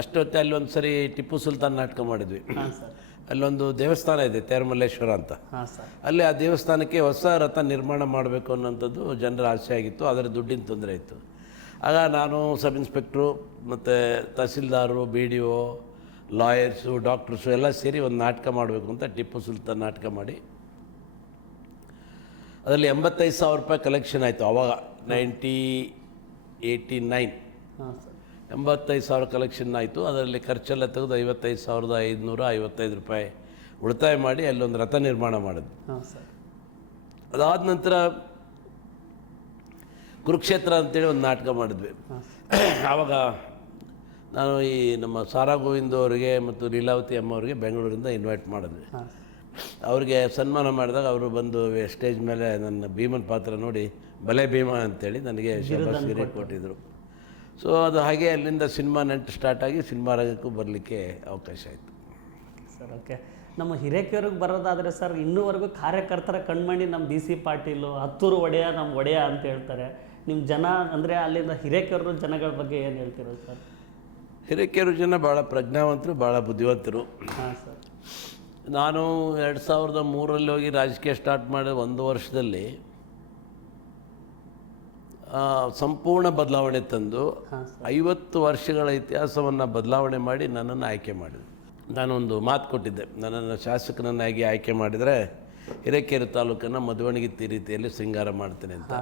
ಅಷ್ಟೊತ್ತೆ ಅಲ್ಲಿ ಒಂದು ಸರಿ ಟಿಪ್ಪು ಸುಲ್ತಾನ್ ನಾಟಕ ಮಾಡಿದ್ವಿ. ಅಲ್ಲೊಂದು ದೇವಸ್ಥಾನ ಇದೆ ತೇರಮಲ್ಲೇಶ್ವರ ಅಂತ. ಅಲ್ಲಿ ಆ ದೇವಸ್ಥಾನಕ್ಕೆ ಹೊಸ ರಥ ನಿರ್ಮಾಣ ಮಾಡಬೇಕು ಅನ್ನೋಂಥದ್ದು ಜನರ ಆಸೆ ಆಗಿತ್ತು ಅದರ ದುಡ್ಡಿನ ತೊಂದರೆ ಇತ್ತು ಆಗ ನಾನು ಸಬ್ ಇನ್ಸ್ಪೆಕ್ಟ್ರು ಮತ್ತು tahsildar B D O lawyers doctors ಎಲ್ಲ ಸೇರಿ ಒಂದು ನಾಟಕ ಮಾಡಬೇಕು ಅಂತ ಟಿಪ್ಪು ಸುಲ್ತಾನ್ ನಾಟಕ ಮಾಡಿ. ಅದರಲ್ಲಿ ಎಂಬತ್ತೈದು ಸಾವಿರ ರೂಪಾಯಿ ಕಲೆಕ್ಷನ್ ಆಯಿತು ಆವಾಗ ನೈಂಟಿ ಏಯ್ಟಿ ನೈನ್. ಎಂಬತ್ತೈದು ಸಾವಿರ ಕಲೆಕ್ಷನ್ ಆಯಿತು. ಅದರಲ್ಲಿ ಖರ್ಚೆಲ್ಲ ತೆಗೆದು ಐವತ್ತೈದು ಸಾವಿರದ ಐದುನೂರ ಐವತ್ತೈದು ರೂಪಾಯಿ ಉಳಿತಾಯ ಮಾಡಿ ಅಲ್ಲೊಂದು ರಥ ನಿರ್ಮಾಣ ಮಾಡಿದ್ವಿ. ಅದಾದ ನಂತರ ಕುರುಕ್ಷೇತ್ರ ಅಂತೇಳಿ ಒಂದು ನಾಟಕ ಮಾಡಿದ್ವಿ. ಆವಾಗ ನಾನು ಈ ನಮ್ಮ ಸಾರಾ ಗೋವಿಂದ ಅವರಿಗೆ ಮತ್ತು ಲೀಲಾವತಿ ಅಮ್ಮ ಅವರಿಗೆ ಬೆಂಗಳೂರಿಂದ ಇನ್ವೈಟ್ ಮಾಡಿದ್ವಿ. ಅವರಿಗೆ ಸನ್ಮಾನ ಮಾಡಿದಾಗ ಅವರು ಬಂದು ಸ್ಟೇಜ್ ಮೇಲೆ ನನ್ನ ಭೀಮನ್ ಪಾತ್ರ ನೋಡಿ ಬಲೆ ಭೀಮ ಅಂತೇಳಿ ನನಗೆ ಕೊಟ್ಟಿದ್ದರು ಸೊ ಅದು ಹಾಗೆ ಅಲ್ಲಿಂದ ಸಿನಿಮಾ ನೆಂಟು ಸ್ಟಾರ್ಟ್ ಆಗಿ ಸಿನಿಮಾ ರಂಗಕ್ಕೂ ಬರಲಿಕ್ಕೆ ಅವಕಾಶ ಆಯಿತು. ಸರ್ ಓಕೆ ನಮ್ಮ ಹಿರೇಕೆಯವ್ರಿಗೆ ಬರೋದಾದರೆ ಸರ್ ಇನ್ನೂವರೆಗೂ ಕಾರ್ಯಕರ್ತರ ಕಣ್ಮಣಿ ನಮ್ಮ ಬಿ ಸಿ ಪಾಟೀಲು ಹತ್ತೂರು ಒಡೆಯ ನಮ್ಮ ಒಡೆಯ ಅಂತ ಹೇಳ್ತಾರೆ. ನಿಮ್ಮ ಜನ ಅಂದರೆ ಅಲ್ಲಿಂದ ಹಿರೇಕೆಯವ್ರ ಜನಗಳ ಬಗ್ಗೆ ಏನು ಹೇಳ್ತೀರೋ ಸರ್? ಹಿರೇಕೆಯವ್ರ ಜನ ಭಾಳ ಪ್ರಜ್ಞಾವಂತರು ಭಾಳ ಬುದ್ಧಿವಂತರು. ಹಾಂ ಸರ್. ನಾನು ಎರಡು ಸಾವಿರದ ಮೂರರಲ್ಲಿ ಹೋಗಿ ರಾಜಕೀಯ ಸ್ಟಾರ್ಟ್ ಮಾಡಿದ ಒಂದು ವರ್ಷದಲ್ಲಿ ಸಂಪೂರ್ಣ ಬದಲಾವಣೆ ತಂದು ಐವತ್ತು ವರ್ಷಗಳ ಇತಿಹಾಸವನ್ನು ಬದಲಾವಣೆ ಮಾಡಿ ನನ್ನನ್ನು ಆಯ್ಕೆ ಮಾಡಿದೆ. ನಾನೊಂದು ಮಾತು ಕೊಟ್ಟಿದ್ದೆ. ನನ್ನನ್ನು ಶಾಸಕನನ್ನಾಗಿ ಆಯ್ಕೆ ಮಾಡಿದರೆ ಹಿರೇಕೆರೆ ತಾಲೂಕನ್ನು ಮದುವಣಗಿತ್ತಿ ರೀತಿಯಲ್ಲಿ ಸಿಂಗಾರ ಮಾಡ್ತೇನೆ ಅಂತ.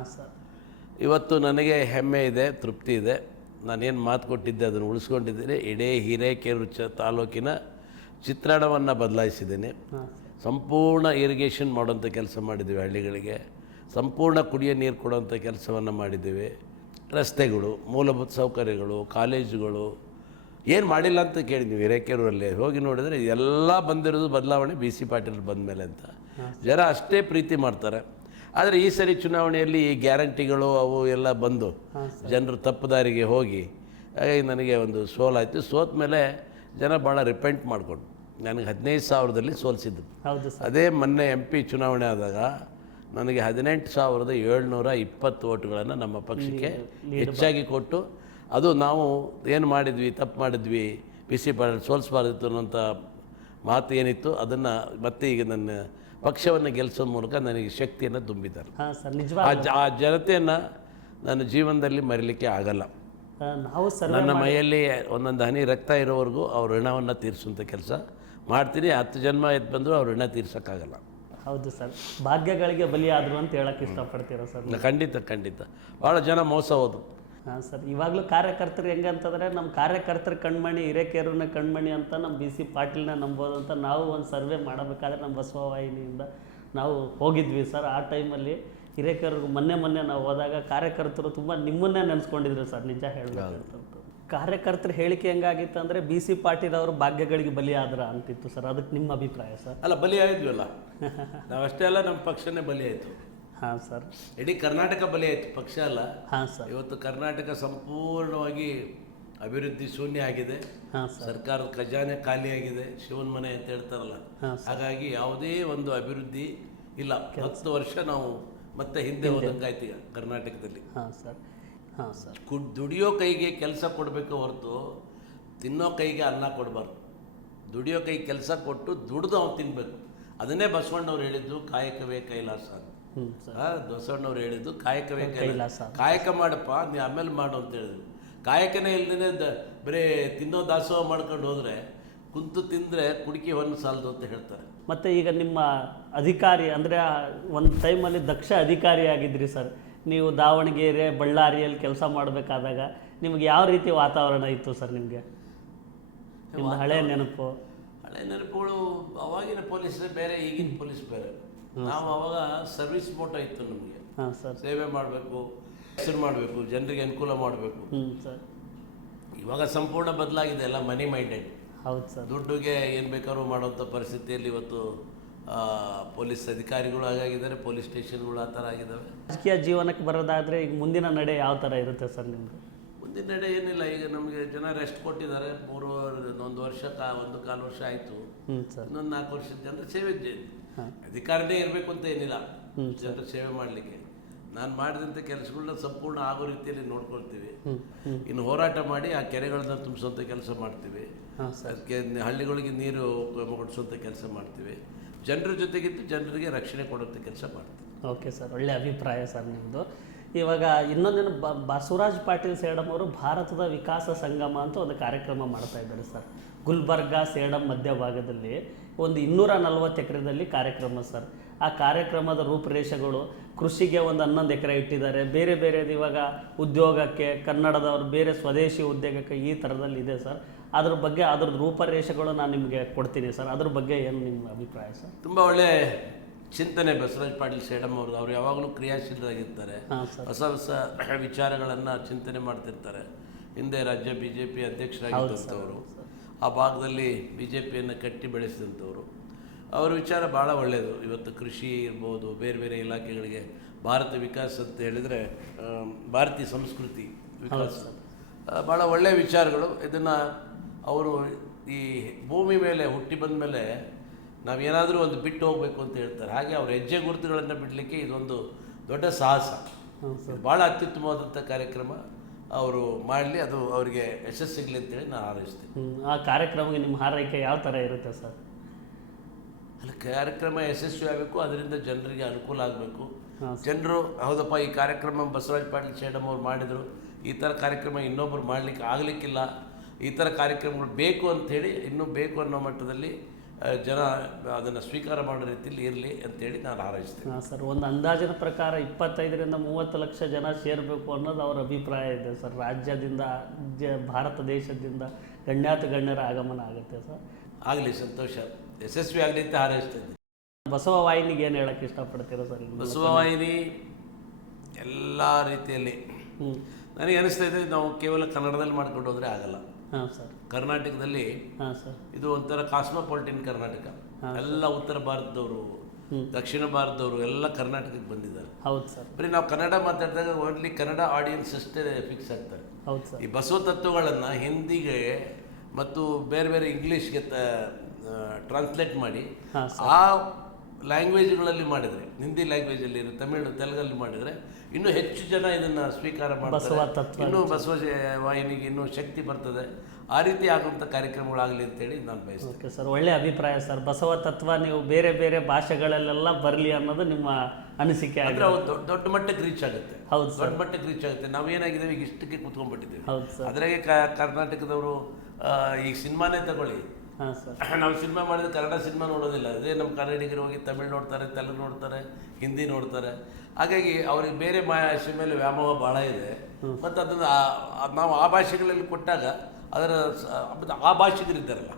ಇವತ್ತು ನನಗೆ ಹೆಮ್ಮೆ ಇದೆ ತೃಪ್ತಿ ಇದೆ. ನಾನೇನು ಮಾತು ಕೊಟ್ಟಿದ್ದೆ ಅದನ್ನು ಉಳಿಸ್ಕೊಂಡಿದ್ದೀನಿ. ಇಡೀ ಹಿರೇಕೆರೆ ಚ ತಾಲೂಕಿನ ಚಿತ್ರಣವನ್ನು ಬದಲಾಯಿಸಿದ್ದೀನಿ. ಸಂಪೂರ್ಣ ಇರಿಗೇಷನ್ ಮಾಡುವಂಥ ಕೆಲಸ ಮಾಡಿದ್ದೀವಿ ಹಳ್ಳಿಗಳಿಗೆ. ಸಂಪೂರ್ಣ ಕುಡಿಯ ನೀರು ಕೊಡುವಂಥ ಕೆಲಸವನ್ನು ಮಾಡಿದ್ದೇವೆ. ರಸ್ತೆಗಳು ಮೂಲಭೂತ ಸೌಕರ್ಯಗಳು ಕಾಲೇಜುಗಳು ಏನು ಮಾಡಿಲ್ಲ ಅಂತ ಕೇಳಿದ್ವಿ ಹಿರೇಕೆರೂರಲ್ಲಿ ಹೋಗಿ ನೋಡಿದರೆ ಎಲ್ಲ ಬಂದಿರೋದು ಬದಲಾವಣೆ ಬಿ ಸಿ ಪಾಟೀಲ್ ಬಂದ ಮೇಲೆ ಅಂತ ಜನ ಅಷ್ಟೇ ಪ್ರೀತಿ ಮಾಡ್ತಾರೆ. ಆದರೆ ಈ ಸರಿ ಚುನಾವಣೆಯಲ್ಲಿ ಈ ಗ್ಯಾರಂಟಿಗಳು ಅವು ಎಲ್ಲ ಬಂದು ಜನರು ತಪ್ಪುದಾರಿಗೆ ಹೋಗಿ ಹಾಗಾಗಿ ನನಗೆ ಒಂದು ಸೋಲಾಯಿತು ಸೋತ ಮೇಲೆ ಜನ ಭಾಳ ರಿಪೆಂಟ್ ಮಾಡಿಕೊಂಡು ನನಗೆ ಹದಿನೈದು ಸಾವಿರದಲ್ಲಿ ಸೋಲಿಸಿದ್ರು. ಸರ್. ಅದೇ ಮೊನ್ನೆ ಎಂ ಪಿ ಚುನಾವಣೆ ಆದಾಗ ನನಗೆ ಹದಿನೆಂಟು ಸಾವಿರದ ಏಳ್ನೂರ ಇಪ್ಪತ್ತು ಓಟುಗಳನ್ನು ನಮ್ಮ ಪಕ್ಷಕ್ಕೆ ಹೆಚ್ಚಾಗಿ ಕೊಟ್ಟು ಅದು ನಾವು ಏನು ಮಾಡಿದ್ವಿ ತಪ್ಪು ಮಾಡಿದ್ವಿ ಬಿಸಿ ಪಾಟೀಲ್ ಸೋಲಿಸಬಾರ್ದಿತ್ತು ಅನ್ನೋಂಥ ಮಾತು ಏನಿತ್ತು ಅದನ್ನು ಮತ್ತೆ ಈಗ ನನ್ನ ಪಕ್ಷವನ್ನು ಗೆಲ್ಲಿಸೋ ಮೂಲಕ ನನಗೆ ಶಕ್ತಿಯನ್ನು ತುಂಬಿದ್ದಾರೆ. ಆ ಜ ಆ ಜನತೆಯನ್ನು ನನ್ನ ಜೀವನದಲ್ಲಿ ಮರೀಲಿಕ್ಕೆ ಆಗಲ್ಲ. ನಾವು ಸರ್ ನನ್ನ ಮೈಯಲ್ಲಿ ಒಂದೊಂದು ಹನಿ ರಕ್ತ ಇರೋವರೆಗೂ ಅವ್ರ ಋಣವನ್ನು ತೀರಿಸುವಂಥ ಕೆಲಸ ಮಾಡ್ತೀನಿ. ಹತ್ತು ಜನ್ಮ ಎದ್ದು ಬಂದರೂ ಅವ್ರ ಋಣ ತೀರ್ಸೋಕ್ಕಾಗಲ್ಲ. ಹೌದು ಸರ್. ಭಾಗ್ಯಗಳಿಗೆ ಬಲಿಯಾದರು ಅಂತ ಹೇಳಕ್ಕೆ ಇಷ್ಟಪಡ್ತೀರಾ ಸರ್ ಖಂಡಿತ ಖಂಡಿತ. ಭಾಳ ಜನ ಮೋಸ ಹೋದ್ರು. ಹಾಂ ಸರ್ ಇವಾಗಲೂ ಕಾರ್ಯಕರ್ತರು ಹೆಂಗೆ ಅಂತಂದರೆ ನಮ್ಮ ಕಾರ್ಯಕರ್ತರ ಕಣ್ಮಣಿ ಹಿರೇಕೆರೂರಿನ ಕಣ್ಮಣಿ ಅಂತ ನಮ್ಮ ಬಿ ಸಿ ಪಾಟೀಲ್ನ ನಂಬೋದು ಅಂತ ನಾವು ಒಂದು ಸರ್ವೆ ಮಾಡಬೇಕಾದ್ರೆ ನಮ್ಮ ಬಸವವಾಹಿನಿಯಿಂದ ನಾವು ಹೋಗಿದ್ವಿ ಸರ್. ಆ ಟೈಮಲ್ಲಿ ಹಿರೇಕೆರೂರಿಗೆ ಮೊನ್ನೆ ಮೊನ್ನೆ ನಾವು ಹೋದಾಗ ಕಾರ್ಯಕರ್ತರು ತುಂಬ ನಿಮ್ಮನ್ನೇ ನೆನೆಸ್ಕೊಂಡಿದ್ರು ಸರ್ ನಿಜ ಹೇಳಬೇಕು ಕಾರ್ಯಕರ್ತರ ಹೇಳಿಕೆ ಹೆಂಗಾಗಿತ್ತು ಅಂದರೆ ಬಿ ಸಿ ಪಾಟೀಲ್ ಅವರು ಭಾಗ್ಯಗಳಿಗೆ ಬಲಿಯಾದ್ರ ಅಂತಿತ್ತು ಸರ್. ಅದಕ್ಕೆ ನಿಮ್ಮ ಅಭಿಪ್ರಾಯ ಸರ್? ಅಲ್ಲ ಬಲಿ ಆಯಿದ್ವಲ್ಲ ನಾವಷ್ಟೇ ಅಲ್ಲ ನಮ್ಮ ಪಕ್ಷನೇ ಬಲಿ ಆಯಿತು ಹಾಂ ಸರ್. ಇಡೀ ಕರ್ನಾಟಕ ಬಲಿ ಆಯಿತು ಪಕ್ಷ ಅಲ್ಲ. ಹಾಂ ಸರ್. ಇವತ್ತು ಕರ್ನಾಟಕ ಸಂಪೂರ್ಣವಾಗಿ ಅಭಿವೃದ್ಧಿ ಶೂನ್ಯ ಆಗಿದೆ. ಸರ್ಕಾರದ ಖಜಾನೆ ಖಾಲಿಯಾಗಿದೆ ಶಿವನ ಮನೆ ಅಂತ ಹೇಳ್ತಾರಲ್ಲ. ಹಾಗಾಗಿ ಯಾವುದೇ ಒಂದು ಅಭಿವೃದ್ಧಿ ಇಲ್ಲ. ಹತ್ತು ವರ್ಷ ನಾವು ಮತ್ತೆ ಹಿಂದೆ ಹೋದಂಗಾಯ್ತು ಕರ್ನಾಟಕದಲ್ಲಿ. ಹಾಂ ಸರ್. ಹಾಂ. ಸರ್. ಕುಡ್ ದುಡಿಯೋ ಕೈಗೆ ಕೆಲಸ ಕೊಡಬೇಕು ಹೊರತು ತಿನ್ನೋ ಕೈಗೆ ಅನ್ನ ಕೊಡಬಾರ್ದು. ದುಡಿಯೋ ಕೈ ಕೆಲಸ ಕೊಟ್ಟು ದುಡ್ದು ಅವ್ನು ತಿನ್ನಬೇಕು ಅದನ್ನೇ ಬಸವಣ್ಣವ್ರು ಹೇಳಿದ್ದು ಕಾಯಕವೇ ಕೈಲಾಸ ಅಂತ. ಬಸವಣ್ಣವ್ರು ಹೇಳಿದ್ದು ಕಾಯಕವೇ ಕೈಲಾಸ. ಕಾಯಕ ಮಾಡಪ್ಪ ನೀ ಆಮೇಲೆ ಮಾಡು ಅಂತ ಹೇಳಿದ್ರು. ಕಾಯಕನೇ ಇಲ್ದೇ ದ ಬರೀ ತಿನ್ನೋ ದಾಸೋಹ ಮಾಡ್ಕೊಂಡು ಹೋದ್ರೆ ಕುಂತು ತಿಂದರೆ ಕುಡಿಕೆ ಹೊನ್ನು ಸಾಲದು ಅಂತ ಹೇಳ್ತಾರೆ. ಮತ್ತು ಈಗ ನಿಮ್ಮ ಅಧಿಕಾರಿ ಅಂದರೆ ಒಂದು ಟೈಮಲ್ಲಿ ದಕ್ಷ ಅಧಿಕಾರಿ ಆಗಿದ್ರಿ ಸರ್. ನೀವು ದಾವಣಗೆರೆ ಬಳ್ಳಾರಿಯಲ್ಲಿ ಕೆಲಸ ಮಾಡಬೇಕಾದಾಗ ನಿಮಗೆ ಯಾವ ರೀತಿ ವಾತಾವರಣ ಇತ್ತು ಸರ್ ನಿಮಗೆ? ನಿಮ್ಮ ಹಳೆ ನೆನಪು? ಹಳೆ ನೆನಪುಗಳು ಅವಾಗಿನ ಪೊಲೀಸರೇ ಬೇರೆ ಈಗಿನ ಪೊಲೀಸ್ ಬೇರೆ. ನಾವು ಅವಾಗ ಸರ್ವಿಸ್ ಮೋಟೋ ಇತ್ತು ನಮಗೆ. ಹಾಂ ಸರ್. ಸೇವೆ ಮಾಡಬೇಕು ಹೆಸರು ಮಾಡಬೇಕು ಜನರಿಗೆ ಅನುಕೂಲ ಮಾಡಬೇಕು. ಹ್ಞೂ ಸರ್. ಇವಾಗ ಸಂಪೂರ್ಣ ಬದಲಾಗಿದೆ ಎಲ್ಲ ಮನಿ ಮೈಂಡೆಡ್. ಹೌದು ಸರ್. ದುಡ್ಡುಗೆ ಏನು ಬೇಕಾದ್ರೂ ಮಾಡುವಂಥ ಪರಿಸ್ಥಿತಿಯಲ್ಲಿ ಇವತ್ತು ಪೊಲೀಸ್ ಅಧಿಕಾರಿಗಳು ಹಾಗಾಗಿದ್ದಾರೆ ಪೊಲೀಸ್ ಸ್ಟೇಷನ್ಗಳು ಆ ಥರ ಆಗಿದ್ದಾವೆ. ರಾಜಕೀಯ ಜೀವನಕ್ಕೆ ಬರೋದಾದರೆ ಈಗ ಮುಂದಿನ ನಡೆ ಯಾವ ಥರ ಇರುತ್ತೆ ಸರ್ ನಿಮ್ಮದು ಮುಂದಿನ ನಡೆ ಏನಿಲ್ಲ ಈಗ ನಮಗೆ ಜನ ರೆಸ್ಟ್ ಕೊಟ್ಟಿದ್ದಾರೆ. ಮೂರು ಒಂದು ವರ್ಷ ಕಾ ಒಂದು ಕಾಲು ವರ್ಷ ಆಯಿತು. ಹ್ಞೂ ಸರ್. ಇನ್ನೊಂದು ನಾಲ್ಕು ವರ್ಷದ ಜನರ ಸೇವೆ ಜ-. ಅಧಿಕಾರನೇ ಇರಬೇಕು ಅಂತ ಏನಿಲ್ಲ. ಜನರ ಸೇವೆ ಮಾಡಲಿಕ್ಕೆ. ನಾನು ಮಾಡಿದಂಥ ಕೆಲಸಗಳನ್ನ ಸಂಪೂರ್ಣ ಆಗೋ ರೀತಿಯಲ್ಲಿ ನೋಡ್ಕೊಳ್ತೀವಿ. ಇನ್ನು ಹೋರಾಟ ಮಾಡಿ ಆ ಕೆರೆಗಳನ್ನ ತುಂಬಿಸುವಂಥ ಕೆಲಸ ಮಾಡ್ತೀವಿ. ಹಾಂ ಅದಕ್ಕೆ ಹಳ್ಳಿಗಳಿಗೆ ನೀರು ಕೊಡಿಸುವಂಥ ಕೆಲಸ ಮಾಡ್ತೀವಿ. ಜನರ ಜೊತೆಗಿದ್ದು ಜನರಿಗೆ ರಕ್ಷಣೆ ಕೊಡುವಂಥ ಕೆಲಸ ಮಾಡ್ತೀವಿ ಓಕೆ ಸರ್ ಒಳ್ಳೆ ಅಭಿಪ್ರಾಯ ಸರ್ ನಿಮ್ಮದು ಇವಾಗ ಇನ್ನೊಂದೇನು ಬಸವರಾಜ್ ಪಾಟೀಲ್ ಸೇಡಮ್ ಅವರು ಭಾರತದ ವಿಕಾಸ ಸಂಗಮ ಅಂತ ಒಂದು ಕಾರ್ಯಕ್ರಮ ಮಾಡ್ತಾ ಇದ್ದಾರೆ ಸರ್ ಗುಲ್ಬರ್ಗ ಸೇಡಂ ಮಧ್ಯಭಾಗದಲ್ಲಿ ಒಂದು ಇನ್ನೂರ ನಲವತ್ತು ಎಕರೆದಲ್ಲಿ ಕಾರ್ಯಕ್ರಮ ಸರ್ ಆ ಕಾರ್ಯಕ್ರಮದ ರೂಪುರೇಷೆಗಳು ಕೃಷಿಗೆ ಒಂದು ಹನ್ನೊಂದು ಎಕರೆ ಇಟ್ಟಿದ್ದಾರೆ. ಬೇರೆ ಬೇರೆದು ಇವಾಗ ಉದ್ಯೋಗಕ್ಕೆ ಕನ್ನಡದವರು, ಬೇರೆ ಸ್ವದೇಶಿ ಉದ್ಯೋಗಕ್ಕೆ ಈ ಥರದಲ್ಲಿ ಇದೆ ಸರ್ ಅದ್ರ ಬಗ್ಗೆ ಅದ್ರ ರೂಪರೇಷೆಗಳು ನಾನು ನಿಮಗೆ ಕೊಡ್ತೀನಿ ಸರ್. ಅದ್ರ ಬಗ್ಗೆ ಏನು ನಿಮ್ಮ ಅಭಿಪ್ರಾಯ ಸರ್? ತುಂಬ ಒಳ್ಳೆ ಚಿಂತನೆ ಬಸವರಾಜ್ ಪಾಟೀಲ್ ಸೇಡಮ್ ಅವರು ಅವ್ರು ಯಾವಾಗಲೂ ಕ್ರಿಯಾಶೀಲರಾಗಿರ್ತಾರೆ. ಹೊಸ ಹೊಸ ವಿಚಾರಗಳನ್ನು ಚಿಂತನೆ ಮಾಡ್ತಿರ್ತಾರೆ. ಹಿಂದೆ ರಾಜ್ಯ ಬಿ ಜೆ ಪಿ ಅಧ್ಯಕ್ಷರಾಗಿದ್ದಂಥವರು ಆ ಭಾಗದಲ್ಲಿ ಬಿ ಜೆ ಪಿಯನ್ನು ಕಟ್ಟಿ ಬೆಳೆಸಿದಂಥವ್ರು. ಅವರ ವಿಚಾರ ಭಾಳ ಒಳ್ಳೆಯದು. ಇವತ್ತು ಕೃಷಿ ಇರ್ಬೋದು ಬೇರೆ ಬೇರೆ ಇಲಾಖೆಗಳಿಗೆ ಭಾರತ ವಿಕಾಸ ಅಂತ ಹೇಳಿದರೆ ಭಾರತೀಯ ಸಂಸ್ಕೃತಿ ವಿಕಾಸ. ಭಾಳ ಒಳ್ಳೆಯ ವಿಚಾರಗಳು. ಇದನ್ನು ಅವರು ಈ ಭೂಮಿ ಮೇಲೆ ಹುಟ್ಟಿ ಬಂದ ಮೇಲೆ ನಾವೇನಾದರೂ ಒಂದು ಬಿಟ್ಟು ಹೋಗಬೇಕು ಅಂತ ಹೇಳ್ತಾರೆ. ಹಾಗೆ ಅವ್ರ ಹೆಜ್ಜೆ ಗುರುತುಗಳನ್ನು ಬಿಡಲಿಕ್ಕೆ ಇದೊಂದು ದೊಡ್ಡ ಸಾಹಸ. ಭಾಳ ಅತ್ಯುತ್ತಮವಾದಂಥ ಕಾರ್ಯಕ್ರಮ ಅವರು ಮಾಡಲಿ ಅದು ಅವರಿಗೆ ಯಶಸ್ಸು ಸಿಗಲಿ ಅಂತೇಳಿ ನಾನು ಹಾರೈಸ್ತೀನಿ. ಆ ಕಾರ್ಯಕ್ರಮಕ್ಕೆ ನಿಮ್ಮ ಹಾರೈಕೆ ಯಾವ ಥರ ಇರುತ್ತೆ ಸರ್? ಅಲ್ಲಿ ಕಾರ್ಯಕ್ರಮ ಯಶಸ್ವಿ ಆಗಬೇಕು ಅದರಿಂದ ಜನರಿಗೆ ಅನುಕೂಲ ಆಗಬೇಕು. ಜನರು ಹೌದಪ್ಪ ಈ ಕಾರ್ಯಕ್ರಮ ಬಸವರಾಜ ಪಾಟೀಲ್ ಶೇಡಮ್ ಅವ್ರು ಮಾಡಿದರು ಈ ಥರ ಕಾರ್ಯಕ್ರಮ ಇನ್ನೊಬ್ಬರು ಮಾಡಲಿಕ್ಕೆ ಆಗಲಿಕ್ಕಿಲ್ಲ. ಈ ಥರ ಕಾರ್ಯಕ್ರಮಗಳು ಬೇಕು ಅಂಥೇಳಿ ಇನ್ನೂ ಬೇಕು ಅನ್ನೋ ಮಟ್ಟದಲ್ಲಿ ಜನ ಅದನ್ನು ಸ್ವೀಕಾರ ಮಾಡೋ ರೀತಿಯಲ್ಲಿ ಇರಲಿ ಅಂತೇಳಿ ನಾನು ಹಾರೈಸ್ತೇನೆ. ಹಾಂ ಸರ್ ಒಂದು ಅಂದಾಜಿನ ಪ್ರಕಾರ ಇಪ್ಪತ್ತೈದರಿಂದ ಮೂವತ್ತು ಲಕ್ಷ ಜನ ಸೇರಬೇಕು ಅನ್ನೋದು ಅವರ ಅಭಿಪ್ರಾಯ ಇದೆ ಸರ್. ರಾಜ್ಯದಿಂದ ಜ ಭಾರತ ದೇಶದಿಂದ ಗಣ್ಯಾತ ಗಣ್ಯರ ಆಗಮನ ಆಗುತ್ತೆ ಸರ್. ಆಗಲಿ ಸಂತೋಷ. ಯಶಸ್ವಿ ಆಗಲಿ ಅಂತ ಹಾರೈಸ್ತೇನೆ ಬಸವ ವಾಹಿನಿಗೆ ಏನು ಹೇಳಕ್ಕೆ ಇಷ್ಟಪಡ್ತೀರಾ ಸರ್ ಬಸವ ವಾಹಿನಿ ಎಲ್ಲ ರೀತಿಯಲ್ಲಿ ಹ್ಞೂ ನನಗೆ ಅನಿಸ್ತಾ ಇದೆ ನಾವು ಕೇವಲ ಕನ್ನಡದಲ್ಲಿ ಮಾಡ್ಕೊಂಡು ಹೋದರೆ ಆಗಲ್ಲ. ಕರ್ನಾಟಕದಲ್ಲಿ ಹಾಂ ಸರ್. ಇದು ಒಂಥರ ಕಾಸ್ಮೋಪಾಲಿಟನ್ ಕರ್ನಾಟಕ. ಎಲ್ಲ ಉತ್ತರ ಭಾರತದವರು ದಕ್ಷಿಣ ಭಾರತದವರು ಎಲ್ಲ ಕರ್ನಾಟಕಕ್ಕೆ ಬಂದಿದ್ದಾರೆ. ಹೌದು ಸರ್. ಬರೀ ನಾವು ಕನ್ನಡ ಮಾತಾಡಿದಾಗ ಓನ್ಲಿ ಕನ್ನಡ ಆಡಿಯನ್ಸ್ ಅಷ್ಟೇ ಫಿಕ್ಸ್ ಆಗ್ತಾರೆ. ಈ ಬಸವ ತತ್ವಗಳನ್ನು ಹಿಂದಿಗೆ ಮತ್ತು ಬೇರೆ ಬೇರೆ ಇಂಗ್ಲೀಷ್ಗೆ ಟ್ರಾನ್ಸ್ಲೇಟ್ ಮಾಡಿ ಆ ಲ್ಯಾಂಗ್ವೇಜ್ಗಳಲ್ಲಿ ಮಾಡಿದರೆ ಹಿಂದಿ ಲ್ಯಾಂಗ್ವೇಜಲ್ಲಿ ತಮಿಳು ತೆಲುಗಲ್ಲಿ ಮಾಡಿದರೆ ಇನ್ನೂ ಹೆಚ್ಚು ಜನ ಇದನ್ನು ಸ್ವೀಕಾರ ಬಸವ ಮಾಡ್ತಾರೆ ಇನ್ನೂ ಬಸವ ವಾಹಿನಿಗೆ ಇನ್ನೂ ಶಕ್ತಿ ಬರ್ತದೆ. ಆ ರೀತಿ ಆಗುವಂಥ ಕಾರ್ಯಕ್ರಮಗಳಾಗಲಿ ಅಂತೇಳಿ ನಾನು ಬಯಸ್ತೇನೆ. ಓಕೆ ಸರ್ ಒಳ್ಳೆ ಅಭಿಪ್ರಾಯ ಸರ್. ಬಸವ ತತ್ವ ನೀವು ಬೇರೆ ಬೇರೆ ಭಾಷೆಗಳಲ್ಲೆಲ್ಲ ಬರಲಿ ಅನ್ನೋದು ನಿಮ್ಮ ಅನಿಸಿಕೆ ಆದರೆ ಅವ್ರು ಅವು ದೊಡ್ಡ ದೊಡ್ಡ ಮಟ್ಟಕ್ಕೆ ರೀಚ್ ಆಗುತ್ತೆ. ಹೌದು ದೊಡ್ಡ ಮಟ್ಟಕ್ಕೆ ರೀಚ್ ಆಗುತ್ತೆ. ನಾವು ಏನಾಗಿದ್ದೇವೆ ಈಗ ಇಷ್ಟಕ್ಕೆ ಕೂತ್ಕೊಂಡ್ಬಿಟ್ಟಿದ್ದೇವೆ. ಹೌದು ಸರ್. ಅದ್ರಾಗೆ ಕರ್ನಾಟಕದವರು ಈಗ ಸಿನಿಮಾನೇ ತಗೊಳ್ಳಿ. ನಾವು ಸಿನಿಮಾ ಮಾಡಿದ್ರೆ ಕನ್ನಡ ಸಿನಿಮಾ ನೋಡೋದಿಲ್ಲ. ಅದೇ ನಮ್ಮ ಕನ್ನಡಿಗರು ಹೋಗಿ ತಮಿಳು ನೋಡ್ತಾರೆ ತೆಲುಗು ನೋಡ್ತಾರೆ ಹಿಂದಿ ನೋಡ್ತಾರೆ. ಹಾಗಾಗಿ ಅವ್ರಿಗೆ ಬೇರೆ ಭಾಷೆ ಮೇಲೆ ವ್ಯಾಮೋಹ ಭಾಳ ಇದೆ. ಮತ್ತು ಅದನ್ನು ನಾವು ಆ ಭಾಷೆಗಳಲ್ಲಿ ಕೊಟ್ಟಾಗ ಅದರ ಆ ಭಾಷಿಗರಿದ್ದಾರಲ್ಲ.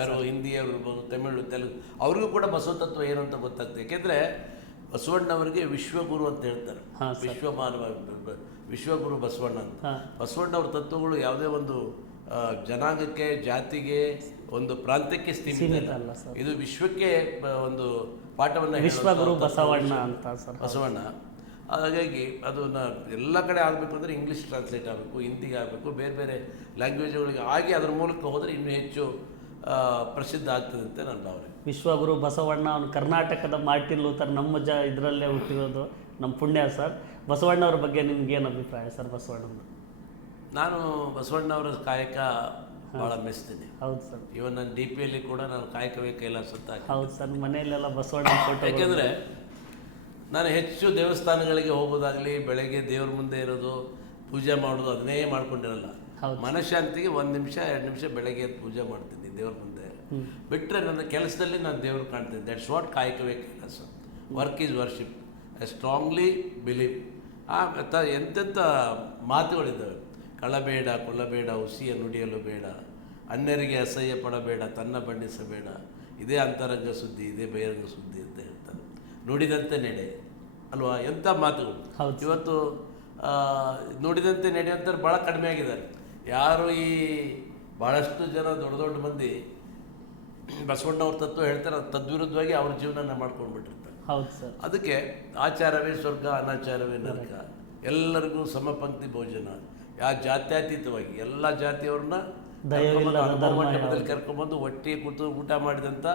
ಯಾರು ಹಿಂದಿ ಅವರು ತಮಿಳು ತೆಲುಗು ಅವ್ರಿಗೂ ಕೂಡ ಬಸವ ತತ್ವ ಏನು ಅಂತ ಗೊತ್ತಾಗ್ತದೆ. ಯಾಕೆಂದರೆ ಬಸವಣ್ಣವರಿಗೆ ವಿಶ್ವಗುರು ಅಂತ ಹೇಳ್ತಾರೆ. ವಿಶ್ವ ವಿಶ್ವಮಾನವ ವಿಶ್ವಗುರು ಬಸವಣ್ಣ ಅಂತ. ಬಸವಣ್ಣವ್ರ ತತ್ವಗಳು ಯಾವುದೇ ಒಂದು ಜನಾಂಗಕ್ಕೆ ಜಾತಿಗೆ ಒಂದು ಪ್ರಾಂತ್ಯಕ್ಕೆ ಸೀಮಿತ. ಅಲ್ಲ ಸರ್. ಇದು ವಿಶ್ವಕ್ಕೆ ಒಂದು ಪಾಠವನ್ನು ವಿಶ್ವಗುರು ಬಸವಣ್ಣ ಅಂತ ಸರ್. ಬಸವಣ್ಣ. ಹಾಗಾಗಿ ಅದನ್ನ ಎಲ್ಲ ಕಡೆ ಆಗಬೇಕು ಅಂದರೆ ಇಂಗ್ಲೀಷ್ ಟ್ರಾನ್ಸ್ಲೇಟ್ ಆಗಬೇಕು ಹಿಂದಿಗೆ ಆಗಬೇಕು ಬೇರೆ ಬೇರೆ ಲ್ಯಾಂಗ್ವೇಜ್ಗಳಿಗೆ ಆಗಿ ಅದರ ಮೂಲಕ ಹೋದರೆ ಇನ್ನೂ ಹೆಚ್ಚು ಪ್ರಸಿದ್ಧ ಆಗ್ತದೆ ಅಂತ ನನ್ನ ಭಾವನೆ. ವಿಶ್ವಗುರು ಬಸವಣ್ಣ ಅವನು ಕರ್ನಾಟಕದ ಮಾರ್ಟಿನ್ ಲೂಥರ್ ನಮ್ಮ ಜ ಇದರಲ್ಲೇ ಹುಟ್ಟಿರೋದು ನಮ್ಮ ಪುಣ್ಯ ಸರ್. ಬಸವಣ್ಣವ್ರ ಬಗ್ಗೆ ನಿಮ್ಗೇನು ಅಭಿಪ್ರಾಯ ಸರ್ ಬಸವಣ್ಣ ನಾನು ಬಸವಣ್ಣವರ ಕಾಯಕ ಭಾಳ ಮೆಚ್ತೀನಿ ಹೌದು ಸರ್. ಇವನ್ ನನ್ನ ಡಿ ಪಿಯಲ್ಲಿ ಕೂಡ ನಾನು ಕಾಯಕವೇ ಕೈಲಾಸ ಅಂತ. ಹೌದು ಸರ್ ಮನೆಯಲ್ಲೆಲ್ಲ ಬಸವಣ್ಣ ಫೋಟೋ ಯಾಕೆಂದ್ರೆ ನಾನು ಹೆಚ್ಚು ದೇವಸ್ಥಾನಗಳಿಗೆ ಹೋಗೋದಾಗಲಿ ಬೆಳಗ್ಗೆ ದೇವ್ರ ಮುಂದೆ ಇರೋದು ಪೂಜೆ ಮಾಡೋದು ಅದನ್ನೇ ಮಾಡ್ಕೊಂಡಿರಲ್ಲ. ಹೌದು. ಮನಃಶಾಂತಿಗೆ ಒಂದು ನಿಮಿಷ ಎರಡು ನಿಮಿಷ ಬೆಳಗ್ಗೆ ಎದ್ದು ಪೂಜೆ ಮಾಡ್ತೀನಿ ದೇವ್ರ ಮುಂದೆ. ಬಿಟ್ಟರೆ ನನ್ನ ಕೆಲಸದಲ್ಲಿ ನಾನು ದೇವ್ರು ಕಾಣ್ತೀನಿ ದಟ್ಸ್ ವಾಟ್ ಕಾಯಕವೇ ಕೆಲಸ work is worship I strongly believe ಆ ಎಂತೆಂಥ ಮಾತುಗಳಿದ್ದಾವೆ. ಕಳ್ಳಬೇಡ ಕೊಲ್ಲಬೇಡ ಹುಸಿಯ ನುಡಿಯಲು ಬೇಡ ಅನ್ಯರಿಗೆ ಅಸಹ್ಯ ಪಡಬೇಡ ತನ್ನ ಬಣ್ಣಿಸಬೇಡ. ಇದೇ ಅಂತರಂಗ ಸುದ್ದಿ ಇದೇ ಬಹಿರಂಗ ಸುದ್ದಿ ಅಂತ ಹೇಳ್ತಾರೆ. ನುಡಿದಂತೆ ನಡೆ ಅಲ್ವಾ? ಎಂಥ ಮಾತುಗಳು. ಇವತ್ತು ನುಡಿದಂತೆ ನಡೆಯುವಂಥವ್ರು ಭಾಳ ಕಡಿಮೆ ಆಗಿದ್ದಾರೆ. ಯಾರು ಈ ಭಾಳಷ್ಟು ಜನ ದೊಡ್ಡ ದೊಡ್ಡ ಮಂದಿ ಬಸವಣ್ಣವ್ರ ತತ್ವ ಹೇಳ್ತಾರೆ ತದ್ವಿರುದ್ಧವಾಗಿ ಅವ್ರ ಜೀವನ ಮಾಡ್ಕೊಂಡ್ಬಿಟ್ಟಿರ್ತಾರೆ. ಹೌದು ಸರ್. ಅದಕ್ಕೆ ಆಚಾರವೇ ಸ್ವರ್ಗ ಅನಾಚಾರವೇ ನರಕ. ಎಲ್ಲರಿಗೂ ಸಮಪಂಕ್ತಿ ಭೋಜನ. ಯಾವ ಜಾತ್ಯತೀತವಾಗಿ ಎಲ್ಲ ಜಾತಿಯವ್ರನ್ನ ಮಂಟಪದಲ್ಲಿ ಕರ್ಕೊಂಡ್ಬಂದು ಒಟ್ಟಿಗೆ ಕೂತು ಊಟ ಮಾಡಿದಂಥ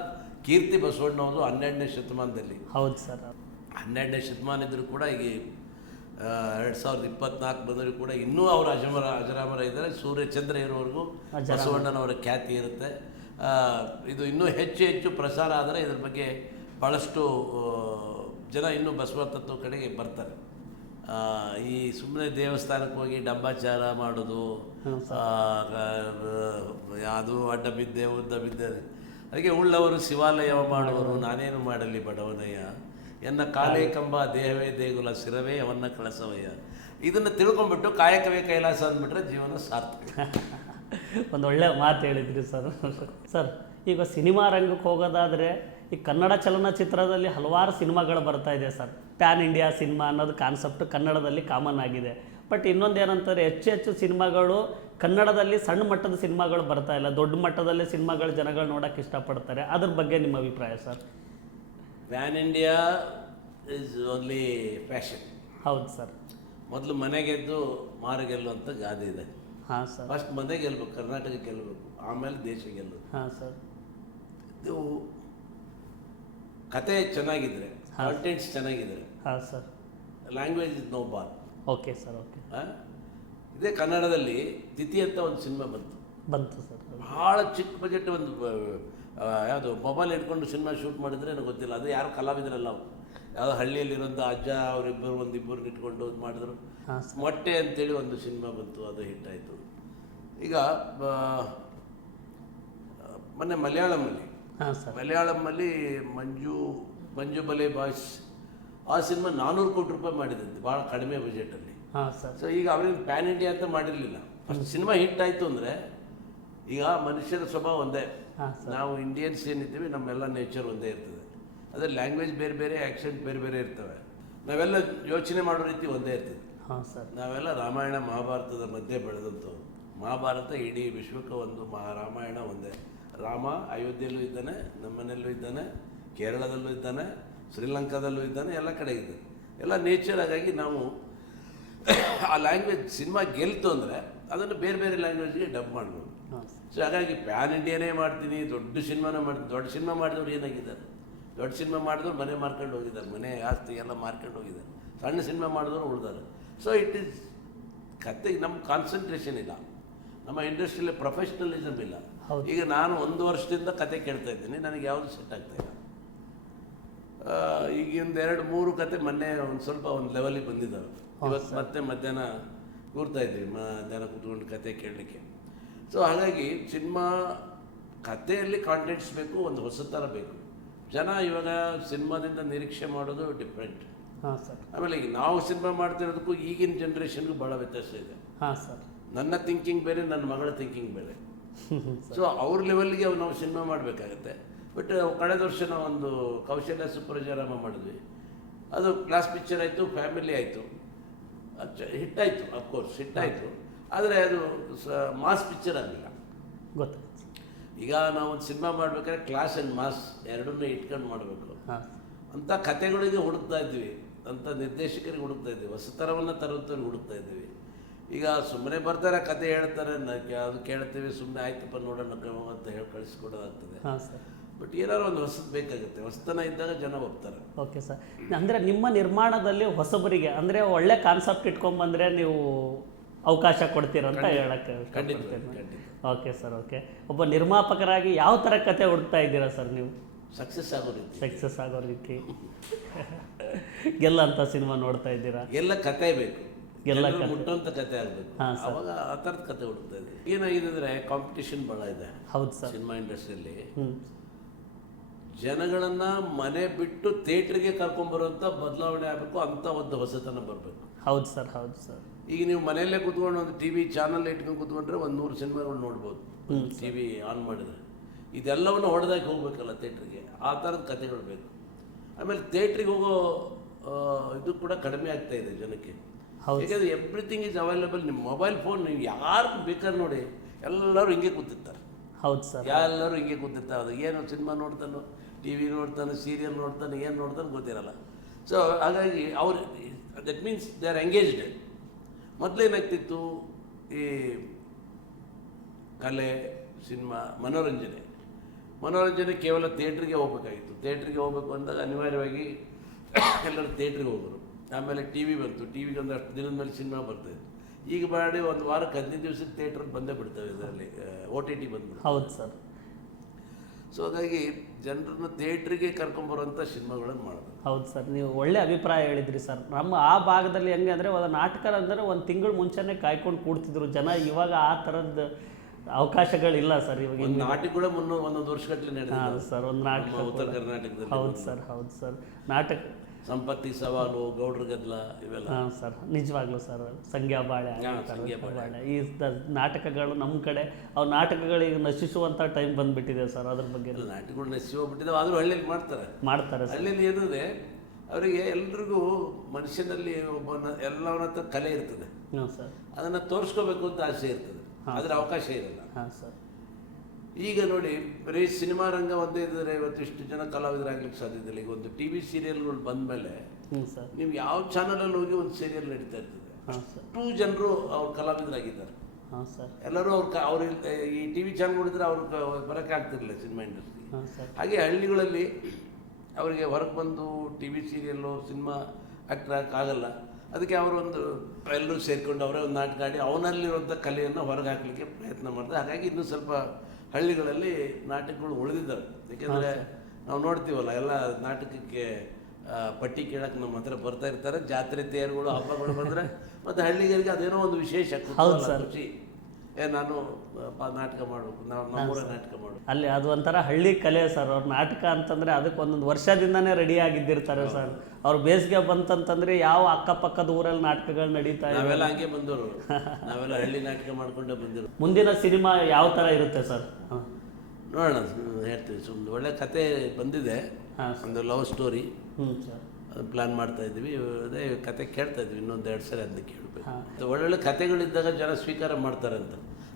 ಕೀರ್ತಿ ಬಸವಣ್ಣವರು ಹನ್ನೆರಡನೇ ಶತಮಾನದಲ್ಲಿ. ಹೌದು ಸರ್. ಹನ್ನೆರಡನೇ ಶತಮಾನ ಇದ್ದರೂ ಕೂಡ ಈಗ ಎರಡು ಸಾವಿರದ ಇಪ್ಪತ್ನಾಲ್ಕು ಬಂದರೂ ಕೂಡ ಇನ್ನೂ ಅವರು ಅಜಮರ ಅಜರಾಮರ ಇದ್ದಾರೆ. ಸೂರ್ಯ ಚಂದ್ರ ಇರೋವರೆಗೂ ಬಸವಣ್ಣನವರ ಖ್ಯಾತಿ ಇರುತ್ತೆ. ಆ, ಇದು ಇನ್ನೂ ಹೆಚ್ಚು ಹೆಚ್ಚು ಪ್ರಸಾರ ಆದರೆ ಇದ್ರ ಬಗ್ಗೆ ಭಾಳಷ್ಟು ಜನ ಇನ್ನೂ ಬಸವ ತತ್ವ ಕಡೆಗೆ ಬರ್ತಾರೆ. ಆ, ಈ ಸುಮ್ಮನೆ ದೇವಸ್ಥಾನಕ್ಕೆ ಹೋಗಿ ಡಂಬಾಚಾರ ಮಾಡೋದು ಯಾವುದು ಅಡ್ಡ ಬಿದ್ದೆ ಉದ್ದ ಬಿದ್ದೆ ಅದಕ್ಕೆ ಉಳ್ಳವರು ಶಿವಾಲಯ ಮಾಡುವರು ನಾನೇನು ಮಾಡಲಿ ಬಡವನಯ್ಯ? ಎನ್ನ ಕಾಲೇ ಕಂಬ ದೇಹವೇ ದೇಗುಲ ಸಿರವೇ ಅವನ್ನ ಕಳಸವಯ್ಯ? ಇದನ್ನು ತಿಳ್ಕೊಂಡ್ಬಿಟ್ಟು ಕಾಯಕವೇ ಕೈಲಾಸ ಅಂದ್ಬಿಟ್ರೆ ಜೀವನ ಸಾರ್ಥಕ. *laughs* ಒಂದು ಒಳ್ಳೆ ಮಾತು ಹೇಳಿದ್ರಿ ಸರ್. ಸರ್ ಈಗ ಸಿನಿಮಾ ರಂಗಕ್ಕೆ ಹೋಗೋದಾದರೆ ಈ ಕನ್ನಡ ಚಲನಚಿತ್ರದಲ್ಲಿ ಹಲವಾರು ಸಿನಿಮಾಗಳು ಬರ್ತಾ ಇದೆ ಸರ್. ಪ್ಯಾನ್ ಇಂಡಿಯಾ ಸಿನಿಮಾ ಅನ್ನೋದು ಕಾನ್ಸೆಪ್ಟ್ ಕನ್ನಡದಲ್ಲಿ ಕಾಮನ್ ಆಗಿದೆ. ಬಟ್ ಇನ್ನೊಂದು ಏನಂತಾರೆ ಹೆಚ್ಚು ಹೆಚ್ಚು ಸಿನಿಮಾಗಳು ಕನ್ನಡದಲ್ಲಿ ಸಣ್ಣ ಮಟ್ಟದ ಸಿನಿಮಾಗಳು ಬರ್ತಾ ಇಲ್ಲ. ದೊಡ್ಡ ಮಟ್ಟದಲ್ಲಿ ಸಿನಿಮಾಗಳು ಜನಗಳು ನೋಡೋಕೆ ಇಷ್ಟಪಡ್ತಾರೆ. ಅದ್ರ ಬಗ್ಗೆ ನಿಮ್ಮ ಅಭಿಪ್ರಾಯ sir? Pan India is only fashion ಹೌದು ಸರ್. ಮೊದಲು ಮನೆ ಗೆದ್ದು ಮಾರು ಗೆಲ್ಲುವಂಥ ಗಾದೆ ಇದೆ. ಹಾಂ ಸರ್. ಫಸ್ಟ್ ಮನೆ ಗೆಲ್ಬೇಕು ಕರ್ನಾಟಕ ಗೆಲ್ಲಬೇಕು ಆಮೇಲೆ ದೇಶ ಗೆಲ್ಲಬೇಕು ಹಾಂ ಸರ್. ಇದು ಕತೆ ಚೆನ್ನಾಗಿದ್ರೆ ಕಂಟೆಂಟ್ಸ್ ಚೆನ್ನಾಗಿದ್ರೆ ಹಾಂ sir. Language is no bar okay sir okay. ಇದೇ ಕನ್ನಡದಲ್ಲಿ ತಿಥಿ ಅಂತ ಒಂದು ಸಿನಿಮಾ ಬಂತು. ಬಂತು ಸರ್. ಭಾಳ ಚಿಕ್ಕ ಬಜೆಟ್ ಒಂದು ಯಾವುದು ಮೊಬೈಲ್ ಇಟ್ಕೊಂಡು ಸಿನಿಮಾ ಶೂಟ್ ಮಾಡಿದ್ರೆ ನನಗೆ ಗೊತ್ತಿಲ್ಲ. ಅದು ಯಾರು ಕಲಾವಿದರಲ್ಲ ಅವರು. ಯಾವುದೋ ಹಳ್ಳಿಯಲ್ಲಿರೋಂಥ ಅಜ್ಜ ಅವರಿಬ್ಬರು ಒಂದಿಬ್ಬರು ಇಟ್ಕೊಂಡು ಇದು ಮಾಡಿದ್ರು. ಹಾಂ ಮೊಟ್ಟೆ ಅಂತೇಳಿ ಒಂದು ಸಿನಿಮಾ ಬಂತು ಅದು ಹಿಟ್ಟಾಯಿತು ಆಯಿತು. ಈಗ ಮೊನ್ನೆ ಮಲಯಾಳಮಲ್ಲಿ ಹಾಂ ಮಲಯಾಳಮಲ್ಲಿ ಮಂಜು ಮಂಜು ಬಲೆ ಬಾಯ್ಸ್ ಆ ಸಿನಿಮಾ ನಾನ್ನೂರು ಕೋಟಿ ರೂಪಾಯಿ ಮಾಡಿದಂತೆ ಭಾಳ ಕಡಿಮೆ ಬಜೆಟ್ ಅಲ್ಲಿ ಸರ್. ಸೊ ಈಗ ಅವ್ರಿಗೆ ಪ್ಯಾನ್ ಇಂಡಿಯಾ ಅಂತ ಮಾಡಿರಲಿಲ್ಲ. ಫಸ್ಟ್ ಸಿನಿಮಾ ಹಿಟ್ ಆಯ್ತು ಅಂದ್ರೆ ಈಗ ಮನುಷ್ಯರ ಸ್ವಭಾವ ಒಂದೇ. ನಾವು ಇಂಡಿಯನ್ಸ್ ಏನಿದ್ದೀವಿ ನಮ್ಮೆಲ್ಲ ನೇಚರ್ ಒಂದೇ ಇರ್ತದೆ. ಅದೇ ಲ್ಯಾಂಗ್ವೇಜ್ ಬೇರೆ ಬೇರೆ ಆ್ಯಕ್ಷೆಂಟ್ ಬೇರೆ ಬೇರೆ ಇರ್ತವೆ. ನಾವೆಲ್ಲ ಯೋಚನೆ ಮಾಡೋ ರೀತಿ ಒಂದೇ ಇರ್ತದೆ. ಹಾಂ ಸರ್. ನಾವೆಲ್ಲ ರಾಮಾಯಣ ಮಹಾಭಾರತದ ಮಧ್ಯೆ ಬೆಳೆದಂಥವ್ರು. ಮಹಾಭಾರತ ಇಡೀ ವಿಶ್ವಕ್ಕೆ ಒಂದು ಮಹಾ ರಾಮಾಯಣ ಒಂದೇ. ರಾಮ ಅಯೋಧ್ಯೆಯಲ್ಲೂ ಇದ್ದಾನೆ ನಮ್ಮನೆಯಲ್ಲೂ ಇದ್ದಾನೆ ಕೇರಳದಲ್ಲೂ ಇದ್ದಾನೆ ಶ್ರೀಲಂಕಾದಲ್ಲೂ ಇದ್ದಾನೆ ಎಲ್ಲ ಕಡೆ ಇದ್ದಾನೆ ಎಲ್ಲ ನೇಚರ್ ಹಾಗಾಗಿ ನಾವು ಆ ಲ್ಯಾಂಗ್ವೇಜ್ ಸಿನಿಮಾ ಗೆಲ್ತು ಅಂದರೆ ಅದನ್ನು ಬೇರೆ ಬೇರೆ ಲ್ಯಾಂಗ್ವೇಜ್ಗೆ ಡಬ್ ಮಾಡ್ಬೋದು. ಸೊ ಹಾಗಾಗಿ ಪ್ಯಾನ್ ಇಂಡಿಯಾನೇ ಮಾಡ್ತೀನಿ ದೊಡ್ಡ ಸಿನಿಮಾನ ಮಾಡಿ ದೊಡ್ಡ ಸಿನಿಮಾ ಮಾಡಿದವ್ರು ಏನಾಗಿದ್ದಾರೆ? ದೊಡ್ಡ ಸಿನಿಮಾ ಮಾಡಿದವ್ರು ಮನೆ ಮಾರ್ಕೊಂಡು ಹೋಗಿದ್ದಾರೆ ಮನೆ ಆಸ್ತಿ ಎಲ್ಲ ಮಾರ್ಕೊಂಡು ಹೋಗಿದ್ದಾರೆ. ಸಣ್ಣ ಸಿನಿಮಾ ಮಾಡಿದವರು ಉಳಿದಾರೆ. ಸೊ ಇಟ್ ಈಸ್ ಕತೆಗೆ ನಮ್ಮ ಕಾನ್ಸಂಟ್ರೇಷನ್ ಇಲ್ಲ. ನಮ್ಮ ಇಂಡಸ್ಟ್ರಿಯಲ್ಲಿ ಪ್ರೊಫೆಷ್ನಲಿಸಮ್ ಇಲ್ಲ. ಈಗ ನಾನು ಒಂದು ವರ್ಷದಿಂದ ಕತೆ ಕೇಳ್ತಾ ಇದ್ದೀನಿ ನನಗೆ ಯಾವುದು ಸೆಟ್ ಆಗ್ತಾ ಇಲ್ಲ. ಆ, ಈಗಿಂದ ಎರಡು ಮೂರು ಕತೆ ಮೊನ್ನೆ ಒಂದು ಸ್ವಲ್ಪ ಒಂದು ಲೆವೆಲಿಗೆ ಬಂದಿದ್ದಾವೆ. ಇವತ್ತು ಮತ್ತೆ ಮಧ್ಯಾಹ್ನ ಕೂರ್ತಾ ಇದ್ದೀವಿ ಮಧ್ಯಾಹ್ನ ಕೂತ್ಕೊಂಡು ಕತೆ ಕೇಳಲಿಕ್ಕೆ. ಸೊ ಹಾಗಾಗಿ ಸಿನಿಮಾ ಕತೆಯಲ್ಲಿ ಕಾಂಟೆಂಟ್ಸ್ ಬೇಕು ಒಂದು ಹೊಸ ಥರ ಬೇಕು. ಜನ ಇವಾಗ ಸಿನಿಮಾದಿಂದ ನಿರೀಕ್ಷೆ ಮಾಡೋದು ಡಿಫ್ರೆಂಟ್ ಆಮೇಲೆ ಈಗ ನಾವು ಸಿನಿಮಾ ಮಾಡ್ತಿರೋದಕ್ಕೂ ಈಗಿನ ಜನ್ರೇಷನ್ಗೂ ಭಾಳ ವ್ಯತ್ಯಾಸ ಇದೆ. ನನ್ನ ಥಿಂಕಿಂಗ್ ಬೇರೆ ನನ್ನ ಮಗಳ ಥಿಂಕಿಂಗ್ ಬೇರೆ. ಸೊ ಅವ್ರ ಲೆವೆಲ್ಗೆ ನಾವು ಸಿನಿಮಾ ಮಾಡಬೇಕಾಗತ್ತೆ. ಬಟ್ ಕಳೆದ ವರ್ಷ ನಾವು ಒಂದು ಕೌಶಲ್ಯ ಸುಪ್ರಜಾರಾಮ ಮಾಡಿದ್ವಿ. ಅದು ಕ್ಲಾಸ್ ಪಿಕ್ಚರ್ ಆಯಿತು ಫ್ಯಾಮಿಲಿ ಆಯಿತು. ಹಿಟ್ ಆಯಿತು ಅಫ್ಕೋರ್ಸ್ ಹಿಟ್ ಆಯಿತು. ಆದರೆ ಅದು ಸ ಮಾಸ್ ಪಿಕ್ಚರ್ ಆಗಲಿಲ್ಲ. ಗೊತ್ತು ಈಗ ನಾವು ಒಂದು ಸಿನಿಮಾ ಮಾಡ್ಬೇಕಾದ್ರೆ ಕ್ಲಾಸ್ ಆ್ಯಂಡ್ ಮಾಸ್ ಎರಡನ್ನೂ ಇಟ್ಕೊಂಡು ಮಾಡಬೇಕು. ಅಂಥ ಕತೆಗಳಿಗೆ ಹುಡುಕ್ತಾ ಇದ್ವಿ. ಅಂಥ ನಿರ್ದೇಶಕರಿಗೆ ಹುಡುಕ್ತಾ ಇದ್ವಿ. ಹೊಸತರವನ್ನು ತರುವಂಥವ್ರಿಗೆ ಹುಡುಕ್ತಾ ಇದ್ವಿ. ಈಗ ಸುಮ್ಮನೆ ಬರ್ತಾರೆ ಕತೆ ಹೇಳ್ತಾರೆ ಅದು ಕೇಳ್ತೀವಿ ಸುಮ್ಮನೆ ಆಯ್ತಪ್ಪ ನೋಡೋಣ ಅಂತ ಹೇಳಿ ಕಳಿಸ್ಕೊಡೋದಾಗ್ತದೆ. ಬಟ್ ಏನಾದ್ರು ಒಂದು ಹೊಸದು ಬೇಕಾಗುತ್ತೆ. ಹೊಸತನ ಇದ್ದಾಗ ಜನ ಹೋಗ್ತಾರೆ ಓಕೆ ಸರ್. ಅಂದರೆ ನಿಮ್ಮ ನಿರ್ಮಾಣದಲ್ಲಿ ಹೊಸಬರಿಗೆ ಅಂದರೆ ಒಳ್ಳೆ ಕಾನ್ಸೆಪ್ಟ್ ಇಟ್ಕೊಂಡ್ಬಂದರೆ ನೀವು ಅವಕಾಶ ಕೊಡ್ತೀರಂತ ಹೇಳಕ್ಕೆ ಓಕೆ ಸರ್ ಓಕೆ. ಒಬ್ಬ ನಿರ್ಮಾಪಕರಾಗಿ ಯಾವ ಥರ ಕತೆ ಹುಡುಕ್ತಾ ಇದ್ದೀರಾ ಸರ್ ನೀವು? ಸಕ್ಸಸ್ ಆಗೋ ರೀತಿ. ಸಕ್ಸಸ್ ಆಗೋ ರೀತಿ. *laughs* ಗೆಲ್ಲಂತ ಸಿನಿಮಾ ನೋಡ್ತಾ ಇದ್ದೀರಾ? ಎಲ್ಲ ಕತೆ ಬೇಕು. ಎಲ್ಲ ಮುಟ್ಟುವಂಥ ಕತೆ ಆಗಬೇಕು. ಅವಾಗ ಆ ಥರದ ಕತೆ ಹುಡುಕ್ತದೆ ಏನಾಗಿದೆ ಅಂದರೆ ಕಾಂಪಿಟೇಷನ್ ಭಾಳ ಇದೆ. ಹೌದು ಸರ್. ಸಿನಿಮಾ ಇಂಡಸ್ಟ್ರಿಯಲ್ಲಿ. ಜನಗಳನ್ನ ಮನೆ ಬಿಟ್ಟು ಥಿಯೇಟ್ರಿಗೆ ಕರ್ಕೊಂಬರುವಂಥ ಬದಲಾವಣೆ ಆಗಬೇಕು ಅಂತ ಒಂದು ಹೊಸತನ ಬರಬೇಕು. ಹೌದು ಸರ್ ಹೌದು ಸರ್. ಈಗ ನೀವು ಮನೆಯಲ್ಲೇ ಕೂತ್ಕೊಂಡು ಒಂದು ಟಿ ವಿ ಚಾನಲ್ ಇಟ್ಕೊಂಡು ಕೂತ್ಕೊಂಡ್ರೆ ಒಂದು ನೂರು ಸಿನಿಮಾಗಳು ನೋಡ್ಬೋದು. ಟಿವಿ ಆನ್ ಮಾಡಿದ್ರೆ. ಇದೆಲ್ಲವನ್ನು ಹೊಡೆದಾಗಿ ಹೋಗ್ಬೇಕಲ್ಲ ಥಿಯೇಟ್ರಿಗೆ. ಆ ಥರದ ಕಥೆಗಳು ಬೇಕು. ಆಮೇಲೆ ಥಿಯೇಟ್ರಿಗೆ ಹೋಗೋ ಇದು ಕೂಡ ಕಡಿಮೆ ಆಗ್ತಾ ಇದೆ ಜನಕ್ಕೆ. ಯಾಕಂದರೆ ಎವ್ರಿಥಿಂಗ್ ಈಸ್ ಅವೈಲೇಬಲ್ ನಿಮ್ಮ ಮೊಬೈಲ್ ಫೋನ್ ನೀವು ಯಾರು ಬೇಕಾದ್ರೆ ನೋಡಿ ಎಲ್ಲರೂ ಹಿಂಗೆ ಕೂತಿರ್ತಾರೆ. ಹೌದು ಸರ್. ಎಲ್ಲರೂ ಹಿಂಗೆ ಕೂತಿರ್ತಾರೆ. ಅದು ಏನು ಸಿನಿಮಾ ನೋಡ್ತಾನೋ ಟಿ ವಿ ನೋಡ್ತಾನೆ ಸೀರಿಯಲ್ ನೋಡ್ತಾನೆ ಏನು ನೋಡ್ತಾನೆ ಗೊತ್ತಿರಲ್ಲ. ಸೊ ಹಾಗಾಗಿ ಅವ್ರು that means they are engaged ಮೊದಲೇನಾಗ್ತಿತ್ತು ಈ ಕಲೆ ಸಿನಿಮಾ ಮನೋರಂಜನೆ. ಮನೋರಂಜನೆ ಕೇವಲ ಥಿಯೇಟ್ರಿಗೆ ಹೋಗ್ಬೇಕಾಗಿತ್ತು. ಥಿಯೇಟ್ರಿಗೆ ಹೋಗ್ಬೇಕು ಅಂದಾಗ ಅನಿವಾರ್ಯವಾಗಿ *coughs* ಎಲ್ಲರೂ ಥಿಯೇಟ್ರಿಗೆ ಹೋಗೋರು. ಆಮೇಲೆ ಟಿ ವಿ ಬಂತು. ಟಿ ವಿಗೆ ಅಷ್ಟು ದಿನದ ಮೇಲೆ ಸಿನಿಮಾ ಬರ್ತಾಯಿತ್ತು ಈಗ ಮಾಡಿ ಒಂದು ವಾರಕ್ಕೆ ಹದಿನೈದು ದಿವಸಕ್ಕೆ ಥಿಯೇಟರ್ ಬಂದೇ ಬಿಡ್ತವೆ ಇದರಲ್ಲಿ ಓ ಟಿ ಟಿ ಬಂದ್ಬಿಡ್ತು ಹೌದು ಸರ್. ಸೊ ಹಾಗಾಗಿ ಜನರನ್ನ ಥಿಯೇಟ್ರಿಗೆ ಕರ್ಕೊಂಬರುವಂಥ ಸಿನಿಮಾಗಳನ್ನು ಮಾಡೋದು ಹೌದು ಸರ್ ನೀವು ಒಳ್ಳೆ ಅಭಿಪ್ರಾಯ ಹೇಳಿದ್ರಿ ಸರ್. ನಮ್ಮ ಆ ಭಾಗದಲ್ಲಿ ಹೆಂಗೆ ಅಂದರೆ ಒಂದು ನಾಟಕ ಅಂದರೆ ಒಂದು ತಿಂಗಳು ಮುಂಚೆನೇ ಕಾಯ್ಕೊಂಡು ಕೂಡ್ತಿದ್ರು ಜನ. ಇವಾಗ ಆ ಥರದ್ದು ಅವಕಾಶಗಳಿಲ್ಲ ಸರ್ ಇವಾಗ ಒಂದು ನಾಟಕ ಕೂಡ ಮುನ್ನೂ ಒಂದೊಂದು ವರ್ಷಗಟ್ಟಲೆ ನಡೆದಿದೆ. ಹಾಂ ಸರ್ ಒಂದು ನಾಟಕ ಉತ್ತರ ಕರ್ನಾಟಕದಲ್ಲಿ. ಹೌದು ಸರ್ ಹೌದು ಸರ್. ನಾಟಕ ಸಂಪತ್ತಿ ಸವಾಲು ಗೌಡ್ರ ಗದ್ದಲ ಇವೆಲ್ಲ. ಹಾಂ ಸರ್ ನಿಜವಾಗ್ಲೂ ಸರ್ ಸಂಗ್ಯಾ ಬಾಳೆ ಸಂಗ್ಯಾ ಬಾಳೆ. ಈ ನಾಟಕಗಳು ನಮ್ಮ ಕಡೆ ಅವು ನಾಟಕಗಳಿಗೆ ನಶಿಸುವಂಥ ಟೈಮ್ ಬಂದ್ಬಿಟ್ಟಿದೆ ಸರ್ ಅದ್ರ ಬಗ್ಗೆ. ನಾಟಕಗಳು ನಶಿಸಿ ಹೋಗ್ಬಿಟ್ಟಿದೆ ಆದರೂ ಹಳ್ಳಿ ಮಾಡ್ತಾರೆ. ಮಾಡ್ತಾರೆ ಸರ್. ಹಳ್ಳಿಯಲ್ಲಿ ಏನಿದೆ ಅವರಿಗೆ ಎಲ್ರಿಗೂ ಮನುಷ್ಯನಲ್ಲಿ ಒಬ್ಬನ ಎಲ್ಲವನ್ನ ಹತ್ರ ಕಲೆ ಇರ್ತದೆ. ಹಾಂ ಸರ್. ಅದನ್ನು ತೋರಿಸ್ಕೋಬೇಕು ಅಂತ ಆಸೆ ಇರ್ತದೆ. ಅದರ ಅವಕಾಶ ಇರಲ್ಲ. ಹಾಂ ಸರ್. ಈಗ ನೋಡಿ ಬರೀ ಸಿನಿಮಾ ರಂಗ ಒಂದೇ ಇದ್ದರೆ ಇವತ್ತು ಇಷ್ಟು ಜನ ಕಲಾವಿದರಾಗ್ಲಿಕ್ಕೆ ಸಾಧ್ಯತೆ ಇಲ್ಲ ಈಗ ಒಂದು ಟಿ ವಿ ಸೀರಿಯಲ್ಗಳು ಬಂದಮೇಲೆ ಹ್ಞೂ ಸರ್. ನೀವು ಯಾವ ಚಾನಲಲ್ಲಿ ಹೋಗಿ ಒಂದು ಸೀರಿಯಲ್ ನಡೀತಾ ಇರ್ತದೆ? ಅಷ್ಟು ಜನರು ಅವ್ರು ಕಲಾವಿದರಾಗಿದ್ದಾರೆ. ಎಲ್ಲರೂ ಅವ್ರು ಅವ್ರ ಈ ಟಿ ವಿ ಚಾನಲ್ ನೋಡಿದ್ರೆ ಅವ್ರು ಬರೋಕ್ಕೆ ಆಗ್ತಿರಲಿಲ್ಲ ಸಿನಿಮಾ ಇಂಡಸ್ಟ್ರಿ ಹಾಗೆ ಹಳ್ಳಿಗಳಲ್ಲಿ ಅವರಿಗೆ ಹೊರಗೆ ಬಂದು T V serial cinema actor ಆಗಲ್ಲ. ಅದಕ್ಕೆ ಅವರೊಂದು ಎಲ್ಲರೂ ಸೇರಿಕೊಂಡು ಅವರೇ ಒಂದು ನಾಟಕ ಆಡಿ ಅವನಲ್ಲಿರುವಂಥ ಕಲೆಯನ್ನು ಹೊರಗೆ ಹಾಕಲಿಕ್ಕೆ ಪ್ರಯತ್ನ ಮಾಡ್ತಾರೆ. ಹಾಗಾಗಿ ಇನ್ನೂ ಸ್ವಲ್ಪ ಹಳ್ಳಿಗಳಲ್ಲಿ ನಾಟಕಗಳು ಉಳಿದಿದ್ದಾವೆ. ಏಕೆಂದರೆ ನಾವು ನೋಡ್ತೀವಲ್ಲ ಎಲ್ಲ ನಾಟಕಕ್ಕೆ ಪಟ್ಟಿ ಕೇಳಕ್ಕೆ ನಮ್ಮ ಹತ್ರ ಬರ್ತಾ ಇರ್ತಾರೆ. ಜಾತ್ರೆ ತೇರುಗಳು ಹಬ್ಬಗಳು ಬಂದರೆ ಮತ್ತು ಹಳ್ಳಿಗರಿಗೆ ಅದೇನೋ ಒಂದು ವಿಶೇಷ ಖುಷಿ. ಏ ನಾನು ನಾಟಕ ಮಾಡಬೇಕು ನಾವು ನಮ್ಮೂರ ನಾಟಕ ಮಾಡಬೇಕು ಅಲ್ಲಿ ಅದು ಒಂಥರ ಹಳ್ಳಿ ಕಲೆ ಸರ್. ಅವ್ರ ನಾಟಕ ಅಂತಂದರೆ ಅದಕ್ಕೆ ಒಂದೊಂದು ವರ್ಷದಿಂದನೇ ರೆಡಿ ಆಗಿದ್ದಿರ್ತಾರೆ ಸರ್. ಅವ್ರು ಬೇಸಿಗೆ ಬಂತಂತಂದ್ರೆ ಯಾವ ಅಕ್ಕಪಕ್ಕದ ಊರಲ್ಲಿ ನಾಟಕಗಳು ನಡೀತಾ ನಾವೆಲ್ಲ ಹಂಗೆ ಬಂದರು ನಾವೆಲ್ಲ ಹಳ್ಳಿ ನಾಟಕ ಮಾಡ್ಕೊಂಡೇ ಬಂದಿರು ಮುಂದಿನ ಸಿನಿಮಾ ಯಾವ ಥರ ಇರುತ್ತೆ ಸರ್? ನೋಡೋಣ ಹೇಳ್ತೀವಿ ಸುಮ್ಮನೆ ಒಳ್ಳೆ ಕತೆ ಬಂದಿದೆ. ಒಂದು ಲವ್ ಸ್ಟೋರಿ. ಹ್ಞೂ ಸರ್. ಅದು ಪ್ಲ್ಯಾನ್ ಮಾಡ್ತಾ ಇದ್ವಿ ಅದೇ ಕತೆ ಕೇಳ್ತಾ ಇದ್ವಿ ಇನ್ನೊಂದು ಎರಡು ಸರಿ ಅದನ್ನ ಕೇಳಬೇಕು. ಒಳ್ಳೊಳ್ಳೆ ಕತೆಗಳಿದ್ದಾಗ ಜನ ಸ್ವೀಕಾರ ಮಾಡ್ತಾರೆ ಅಂತ.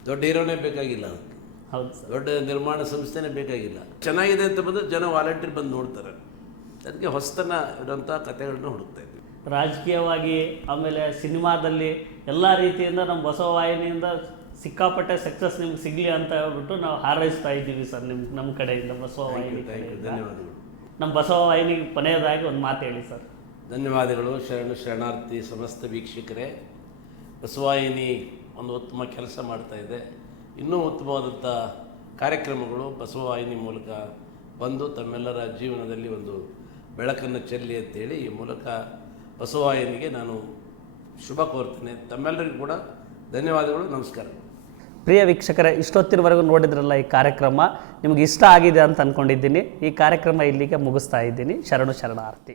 ದೊಡ್ಡ ಹೀರೋನೇ ಬೇಕಾಗಿಲ್ಲ ಅದಕ್ಕೆ ಹೌದು ದೊಡ್ಡ ನಿರ್ಮಾಣ ಸಂಸ್ಥೆನೇ ಬೇಕಾಗಿಲ್ಲ. ಚೆನ್ನಾಗಿದೆ ಅಂತ ಬಂದು ಜನ ವಾಲಂಟಿಯರ್ ಬಂದು ನೋಡ್ತಾರೆ. ಅದಕ್ಕೆ ಹೊಸತನ ಇರೋಂಥ ಕತೆಗಳನ್ನ ಹುಡುಕ್ತಾ ಇದ್ವಿ ರಾಜಕೀಯವಾಗಿ ಆಮೇಲೆ ಸಿನಿಮಾದಲ್ಲಿ ಎಲ್ಲ ರೀತಿಯಿಂದ ನಮ್ಮ ಬಸವವಾಹಿನಿಯಿಂದ ಸಿಕ್ಕಾಪಟ್ಟೆ ಸಕ್ಸಸ್ ನಿಮ್ಗೆ ಸಿಗಲಿ ಅಂತ ಹೇಳ್ಬಿಟ್ಟು ನಾವು ಹಾರೈಸ್ತಾ ಇದ್ದೀವಿ ಸರ್ ನಿಮ್ಗೆ ನಮ್ಮ ಕಡೆಯಿಂದ ಬಸವವಾಹಿನಿ ಧನ್ಯವಾದಗಳು. ನಮ್ಮ ಬಸವವಾಹಿನಿಗೆ ಕೊನೆಯದಾಗಿ ಒಂದು ಮಾತು ಹೇಳಿ ಸರ್. ಧನ್ಯವಾದಗಳು, ಶರಣು ಶರಣಾರ್ಥಿ, ಸಮಸ್ತ ವೀಕ್ಷಕರೇ. ಬಸವಾಹಿನಿ ಒಂದು ಉತ್ತಮ ಕೆಲಸ ಮಾಡ್ತಾ ಇದೆ. ಇನ್ನೂ ಉತ್ತಮವಾದಂಥ ಕಾರ್ಯಕ್ರಮಗಳು ಬಸವವಾಹಿನಿ ಮೂಲಕ ಬಂದು ತಮ್ಮೆಲ್ಲರ ಜೀವನದಲ್ಲಿ ಒಂದು ಬೆಳಕನ್ನು ಚೆಲ್ಲಿ ಅಂತೇಳಿ ಈ ಮೂಲಕ ಬಸವವಾಹಿನಿಗೆ ನಾನು ಶುಭ ಕೋರ್ತೇನೆ. ತಮ್ಮೆಲ್ಲರಿಗೂ ಕೂಡ ಧನ್ಯವಾದಗಳು, ನಮಸ್ಕಾರ. ಪ್ರಿಯ ವೀಕ್ಷಕರ, ಇಷ್ಟೊತ್ತಿನವರೆಗೂ ನೋಡಿದ್ರಲ್ಲ ಈ ಕಾರ್ಯಕ್ರಮ? ನಿಮಗೆ ಇಷ್ಟ ಆಗಿದೆ ಅಂತ ಅಂದ್ಕೊಂಡಿದ್ದೀನಿ ಈ ಕಾರ್ಯಕ್ರಮ ಇಲ್ಲಿಗೆ ಮುಗಿಸ್ತಾ ಇದ್ದೀನಿ. ಶರಣು ಶರಣಾರ್ಥಿ.